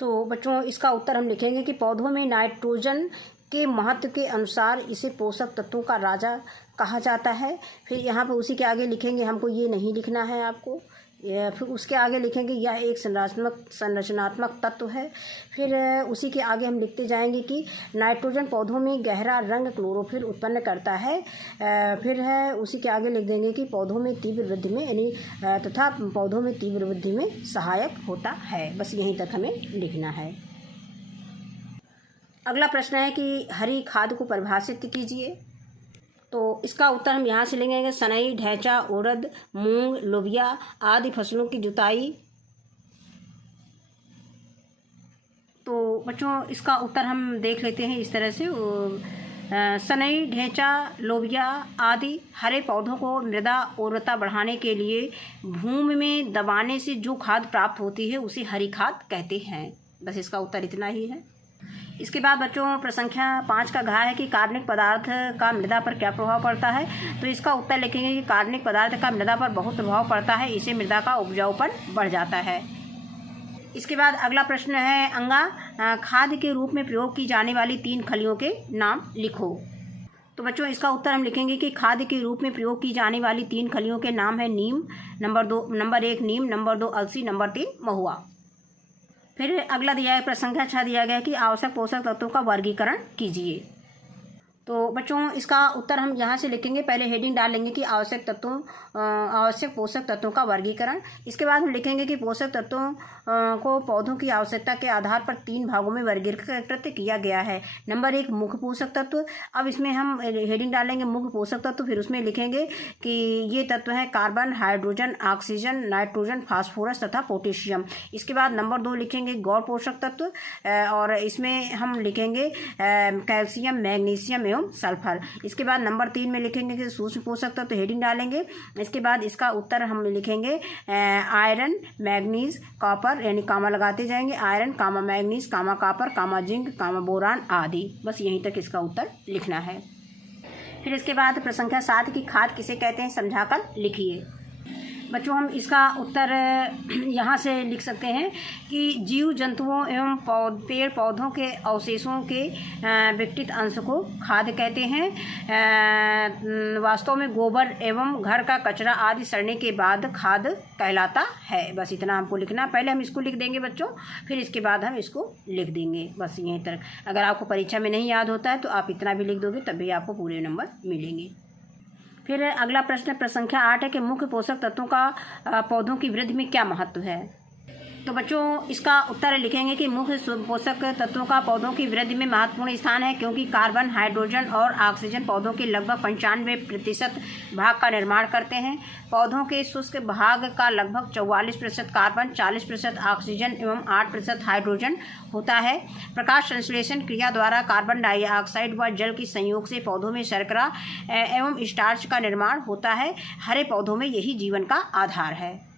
तो बच्चों इसका उत्तर हम लिखेंगे कि पौधों में नाइट्रोजन के महत्व के अनुसार इसे पोषक तत्वों का राजा कहा जाता है। फिर यहाँ पर उसी के आगे लिखेंगे, हमको ये नहीं लिखना है आपको, फिर उसके आगे लिखेंगे यह एक संरचनात्मक तत्व है। फिर उसी के आगे हम लिखते जाएंगे कि नाइट्रोजन पौधों में गहरा रंग क्लोरोफिल उत्पन्न करता है। फिर है उसी के आगे लिख देंगे कि पौधों में तीव्र वृद्धि में यानी तथा पौधों में तीव्र वृद्धि में सहायक होता है। बस यहीं तक हमें लिखना है। अगला प्रश्न है कि हरी खाद को परिभाषित कीजिए। तो इसका उत्तर हम यहाँ से लेंगे, सनई, ढैंचा, उड़द, मूंग, लोबिया आदि फसलों की जुताई। तो बच्चों इसका उत्तर हम देख लेते हैं इस तरह से। सनई, ढैंचा, लोबिया आदि हरे पौधों को मृदा उर्वरता बढ़ाने के लिए भूमि में दबाने से जो खाद प्राप्त होती है उसे हरी खाद कहते हैं। बस इसका उत्तर इतना ही है। इसके बाद बच्चों प्रश्न संख्या 5 का घा है कि कार्बनिक पदार्थ का मृदा पर क्या प्रभाव पड़ता है। तो इसका उत्तर लिखेंगे कि कार्बनिक पदार्थ का मृदा पर बहुत प्रभाव पड़ता है, इससे मृदा का उपजाऊपन बढ़ जाता है। इसके बाद अगला प्रश्न है अंगा, खाद के रूप में प्रयोग की जाने वाली 3 खलियों के नाम लिखो। तो बच्चों इसका उत्तर हम लिखेंगे कि खाद के रूप में प्रयोग की जाने वाली 3 खलियों के नाम है नीम, नंबर 1 नीम, नंबर 2 अलसी, नंबर 3 महुआ। फिर अगला दिया है प्रश्न संख्या 6 दिया गया है कि आवश्यक पोषक तत्वों का वर्गीकरण कीजिए। तो बच्चों इसका उत्तर हम यहाँ से लिखेंगे। पहले हेडिंग डाल लेंगे कि आवश्यक पोषक तत्वों का वर्गीकरण। इसके बाद हम लिखेंगे कि पोषक तत्वों को पौधों की आवश्यकता के आधार पर 3 भागों में वर्गीकृत किया गया है। नंबर 1 मुख्य पोषक तत्व। अब इसमें हम हेडिंग डालेंगे मुख्य पोषक तत्व, फिर उसमें लिखेंगे कि ये तत्व हैं carbon, hydrogen, oxygen, nitrogen, phosphorus तथा पोटेशियम। इसके बाद नंबर 2 लिखेंगे गौण पोषक तत्व, और इसमें हम लिखेंगे कैल्शियम, मैग्नीशियम एवं सल्फर। इसके बाद नंबर 3 में लिखेंगे कि सूक्ष्म पोषक तत्व, हेडिंग डालेंगे। इसके बाद इसका उत्तर हम लिखेंगे आयरन, मैग्नीज, कॉपर, यानी कामा लगाते जाएंगे, आयरन, कामा मैग्नीज, कामा कॉपर, कामा जिंक, कामा बोरान आदि। बस यहीं तक इसका उत्तर लिखना है। फिर इसके बाद प्रश्न संख्या 7 की खाद किसे कहते हैं समझाकर लिखिए। बच्चों हम इसका उत्तर यहाँ से लिख सकते हैं कि जीव जंतुओं एवं पेड़ पौधों के अवशेषों के विघटित अंश को खाद कहते हैं। वास्तव में गोबर एवं घर का कचरा आदि सड़ने के बाद खाद कहलाता है। बस इतना हमको लिखना। पहले हम इसको लिख देंगे बच्चों, फिर इसके बाद हम इसको लिख देंगे। बस यहीं तक। अगर आपको परीक्षा में नहीं याद होता है तो आप इतना भी लिख दोगे, तब भी आपको पूरे नंबर मिलेंगे। फिर अगला प्रश्न संख्या 8 है कि मुख्य पोषक तत्वों का पौधों की वृद्धि में क्या महत्व है। तो बच्चों इसका उत्तर लिखेंगे कि मुख्य पोषक तत्वों का पौधों की वृद्धि में महत्वपूर्ण स्थान है, क्योंकि कार्बन, हाइड्रोजन और ऑक्सीजन पौधों के लगभग 95% भाग का निर्माण करते हैं। पौधों के शुष्क भाग का लगभग 44% कार्बन, 40% ऑक्सीजन एवं 8% हाइड्रोजन होता है। प्रकाश संश्लेषण क्रिया द्वारा कार्बन डाइऑक्साइड व जल के संयोग से पौधों में शर्करा एवं स्टार्च का निर्माण होता है। हरे पौधों में यही जीवन का आधार है।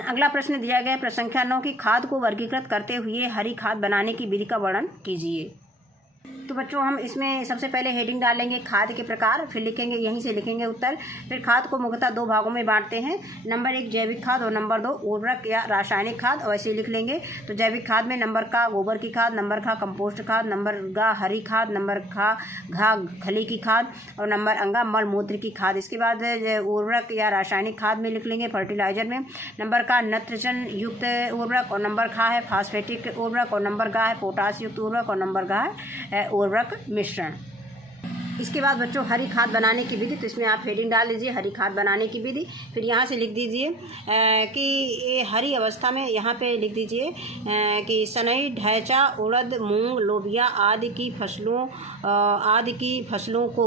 अगला प्रश्न दिया गया प्रश्न संख्या 9 की खाद को वर्गीकृत करते हुए हरी खाद बनाने की विधि का वर्णन कीजिए। तो बच्चों हम इसमें सबसे पहले हेडिंग डालेंगे खाद के प्रकार, फिर लिखेंगे यहीं से लिखेंगे उत्तर। फिर खाद को मुख्यतः 2 भागों में बांटते हैं। नंबर 1 जैविक खाद और नंबर 2 उर्वरक या रासायनिक खाद। और ऐसे लिख लेंगे। तो जैविक खाद में नंबर का गोबर की खाद, नंबर का कंपोस्ट खाद, नंबर गा हरी खाद, नंबर घा खली की खाद और नंबर अंगा मल मूत्र की खाद। इसके बाद उर्वरक या रासायनिक खाद में लिख लेंगे फर्टिलाइजर में नंबर का नाइट्रोजन युक्त उर्वरक और नंबर खा है फास्फेटिक उर्वरक और नंबर गा है पोटास युक्त उर्वरक और नंबर गा है उर्वरक मिश्रण। इसके बाद बच्चों हरी खाद बनाने की विधि, तो इसमें आप हेडिंग डाल दीजिए हरी खाद बनाने की विधि। फिर यहाँ से लिख दीजिए कि ये हरी अवस्था में यहाँ पे लिख दीजिए कि सनई, ढैंचा, उड़द, मूंग, लोबिया आदि की फसलों को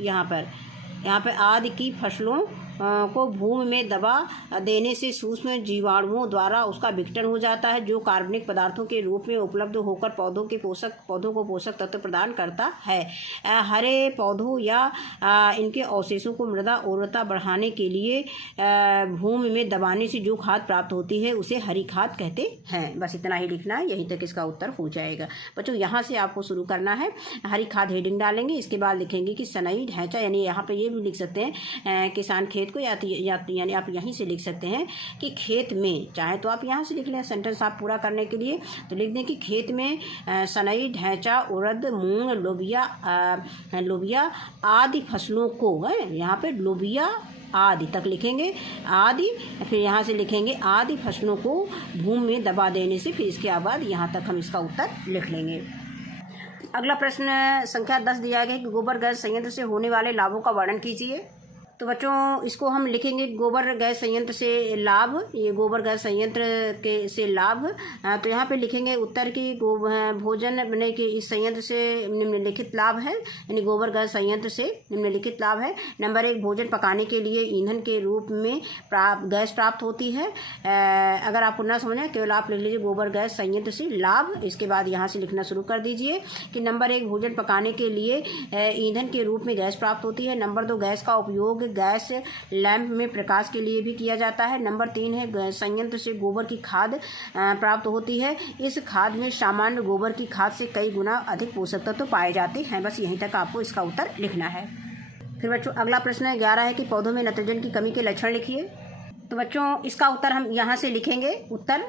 यहाँ पे आदि की फसलों को भूमि में दबा देने से सूक्ष्म जीवाणुओं द्वारा उसका विघटन हो जाता है, जो कार्बनिक पदार्थों के रूप में उपलब्ध होकर पौधों को पोषक तत्व प्रदान करता है। हरे पौधों या इनके अवशेषों को मृदा उर्वरता बढ़ाने के लिए भूमि में दबाने से जो खाद प्राप्त होती है उसे हरी खाद कहते हैं। बस इतना ही लिखना है, यहीं तक इसका उत्तर हो जाएगा। बच्चों यहाँ से आपको शुरू करना है। हरी खाद हेडिंग डालेंगे। इसके बाद लिखेंगे कि सनई, ढैंचा, यानी यहाँ पे ये भी लिख सकते हैं किसान खेत को, यानी आप यहीं से लिख सकते हैं कि खेत में, चाहे तो आप यहाँ से लिख लें सेंटेंस आप पूरा करने के लिए, तो लिख दें कि खेत में सनई, ढैंचा, उड़द, मूंग, लोबिया आदि फसलों को, यहाँ पे लोबिया आदि तक लिखेंगे आदि, फिर यहाँ से लिखेंगे आदि फसलों को भूमि में दबा देने से, फिर इसके बाद यहाँ तक हम इसका उत्तर लिख लेंगे। अगला प्रश्न संख्या 10 दिया गया कि गोबर गैस संयंत्र से होने वाले लाभों का वर्णन कीजिए। तो बच्चों इसको हम लिखेंगे गोबर गैस संयंत्र से लाभ, ये गोबर गैस संयंत्र के से लाभ। तो यहाँ पे लिखेंगे उत्तर की भोजन बनने के इस संयंत्र से निम्नलिखित लाभ है, यानी गोबर गैस संयंत्र से निम्नलिखित लाभ है। नंबर 1 भोजन पकाने के लिए ईंधन के रूप में गैस प्राप्त होती है। अगर आपको ना समझे केवल आप लिख लीजिए गोबर गैस संयंत्र से लाभ। इसके बाद यहाँ से लिखना शुरू कर दीजिए कि नंबर 1 भोजन पकाने के लिए ईंधन के रूप में गैस प्राप्त होती है। नंबर 2 गैस का उपयोग गैस लैंप में प्रकाश के लिए भी किया जाता है। नंबर 3 है संयंत्र से गोबर की खाद प्राप्त होती है। इस खाद में सामान्य गोबर की खाद से कई गुना अधिक पोषक तत्व पाए जाते हैं। बस यहीं तक आपको इसका उत्तर लिखना है। फिर बच्चों अगला प्रश्न है 11 है कि पौधों में नाइट्रोजन की कमी के लक्षण लिखिए। तो बच्चों इसका उत्तर हम यहाँ से लिखेंगे उत्तर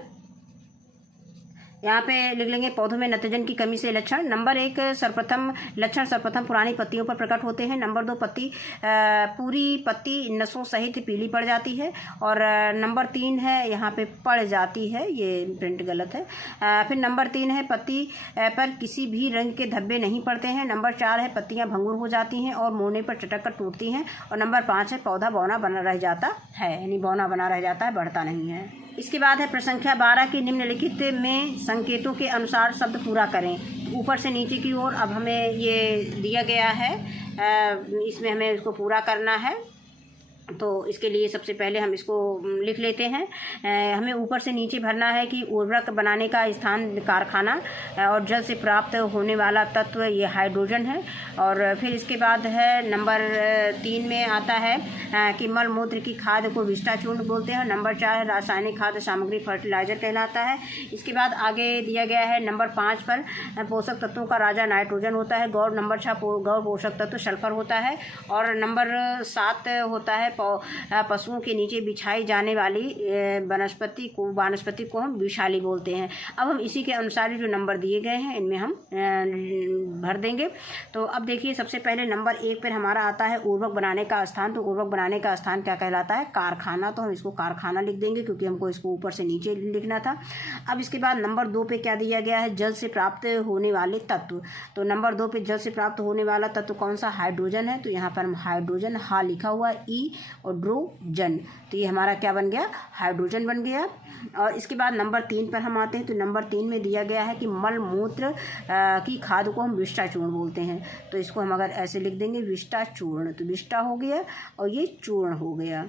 यहाँ पे लिख लेंगे पौधों में नाइट्रोजन की कमी से लक्षण। नंबर 1 सर्वप्रथम लक्षण सर्वप्रथम पुरानी पत्तियों पर प्रकट होते हैं। नंबर 2 पूरी पत्ती नसों सहित पीली पड़ जाती है। और नंबर 3 है यहाँ पे पड़ जाती है, ये प्रिंट गलत है। फिर नंबर 3 है पत्ती पर किसी भी रंग के धब्बे नहीं पड़ते हैं। नंबर 4 है पत्तियाँ भंगुर हो जाती हैं और मोड़ने पर चटक कर टूटती हैं। और नंबर 5 है पौधा बौना बना रह जाता है, यानी बौना बना रह जाता है, बढ़ता नहीं है। इसके बाद है प्रसंख्या 12 की निम्नलिखित में संकेतों के अनुसार शब्द पूरा करें। ऊपर से नीचे की ओर अब हमें ये दिया गया है, इसमें हमें इसको पूरा करना है। तो इसके लिए सबसे पहले हम इसको लिख लेते हैं। हमें ऊपर से नीचे भरना है कि उर्वरक बनाने का स्थान कारखाना और जल से प्राप्त होने वाला तत्व ये हाइड्रोजन है। और फिर इसके बाद है नंबर 3 में आता है कि मल मूत्र की खाद को विष्टा चूर्ण बोलते हैं। नंबर 4 है रासायनिक खाद्य सामग्री फर्टिलाइजर कहलाता है। इसके बाद आगे दिया गया है नंबर 5 पर पोषक तत्वों का राजा नाइट्रोजन होता है। गौर नंबर 6 गौर पोषक तत्व सल्फर होता है। और नंबर 7 होता है पशुओं के नीचे बिछाई जाने वाली वनस्पति को हम विषाली बोलते हैं। अब हम इसी के अनुसार जो नंबर दिए गए हैं इनमें हम भर देंगे। तो अब देखिए सबसे पहले नंबर 1 पर हमारा आता है उर्वरक बनाने का स्थान। तो उर्वरक बनाने का स्थान क्या कहलाता है? कारखाना। तो हम इसको कारखाना लिख देंगे क्योंकि हमको इसको ऊपर से नीचे लिखना था। अब इसके बाद नंबर 2 पे क्या दिया गया है? जल से प्राप्त होने वाले तत्व। तो नंबर 2 पे जल से प्राप्त होने वाला तत्व कौन सा? हाइड्रोजन है। तो यहाँ पर हम हाइड्रोजन हा लिखा हुआ है, ई और ड्रोजन, तो ये हमारा क्या बन गया? हाइड्रोजन बन गया। और इसके बाद नंबर 3 पर हम आते हैं। तो नंबर 3 में दिया गया है कि मल मूत्र की खाद को हम विष्टा चूर्ण बोलते हैं। तो इसको हम अगर ऐसे लिख देंगे विष्टा चूर्ण, तो विष्टा हो गया और ये चूर्ण हो गया,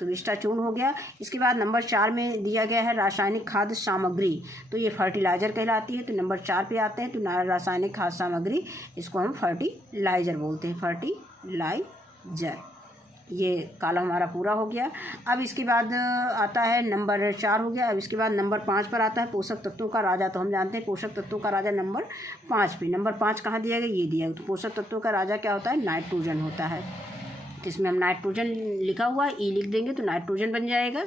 तो विष्टा चूर्ण हो गया। इसके बाद नंबर 4 में दिया गया है रासायनिक खाद्य सामग्री। तो ये फर्टिलाइजर कहलाती है। तो नंबर 4 पे आते हैं। तो रासायनिक खाद्य सामग्री, इसको हम फर्टिलाइजर बोलते हैं, फर्टिलाइजर। ये कॉलम हमारा पूरा हो गया। अब इसके बाद आता है नंबर 4 हो गया। अब इसके बाद नंबर 5 पर आता है पोषक तत्वों का राजा। तो हम जानते हैं पोषक तत्वों का राजा नंबर 5 पे। नंबर 5 कहाँ दिया गया? ये दिया। तो पोषक तत्वों का राजा क्या होता है? नाइट्रोजन होता है। तो इसमें हम नाइट्रोजन लिखा हुआ है, ई लिख देंगे तो नाइट्रोजन बन जाएगा।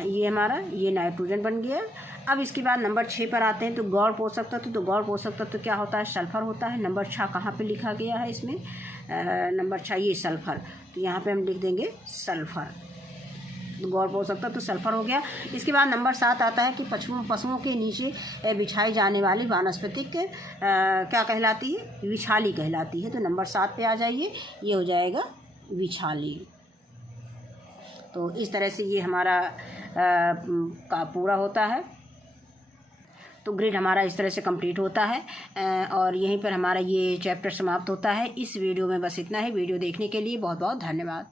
ये हमारा ये नाइट्रोजन बन गया। अब इसके बाद नंबर 6 पर आते हैं। तो गौर पोषक तत्व। तो गौर पोषक तत्व क्या होता है? सल्फर होता है। नंबर 6 कहाँ पे लिखा गया है इसमें? नंबर 6 ये सल्फर। तो यहाँ पे हम लिख देंगे सल्फर। तो गौर पोषक तत्व तो सल्फर हो गया। इसके बाद नंबर 7 आता है कि पशुओं के नीचे बिछाई जाने वाली वानस्पतिक क्या कहलाती है? विछाली कहलाती है। तो नंबर 7 पे आ जाइए, ये हो जाएगा विछाली। तो इस तरह से ये हमारा का पूरा होता है। तो ग्रिड हमारा इस तरह से कंप्लीट होता है और यहीं पर हमारा ये चैप्टर समाप्त होता है। इस वीडियो में बस इतना ही। वीडियो देखने के लिए बहुत बहुत धन्यवाद।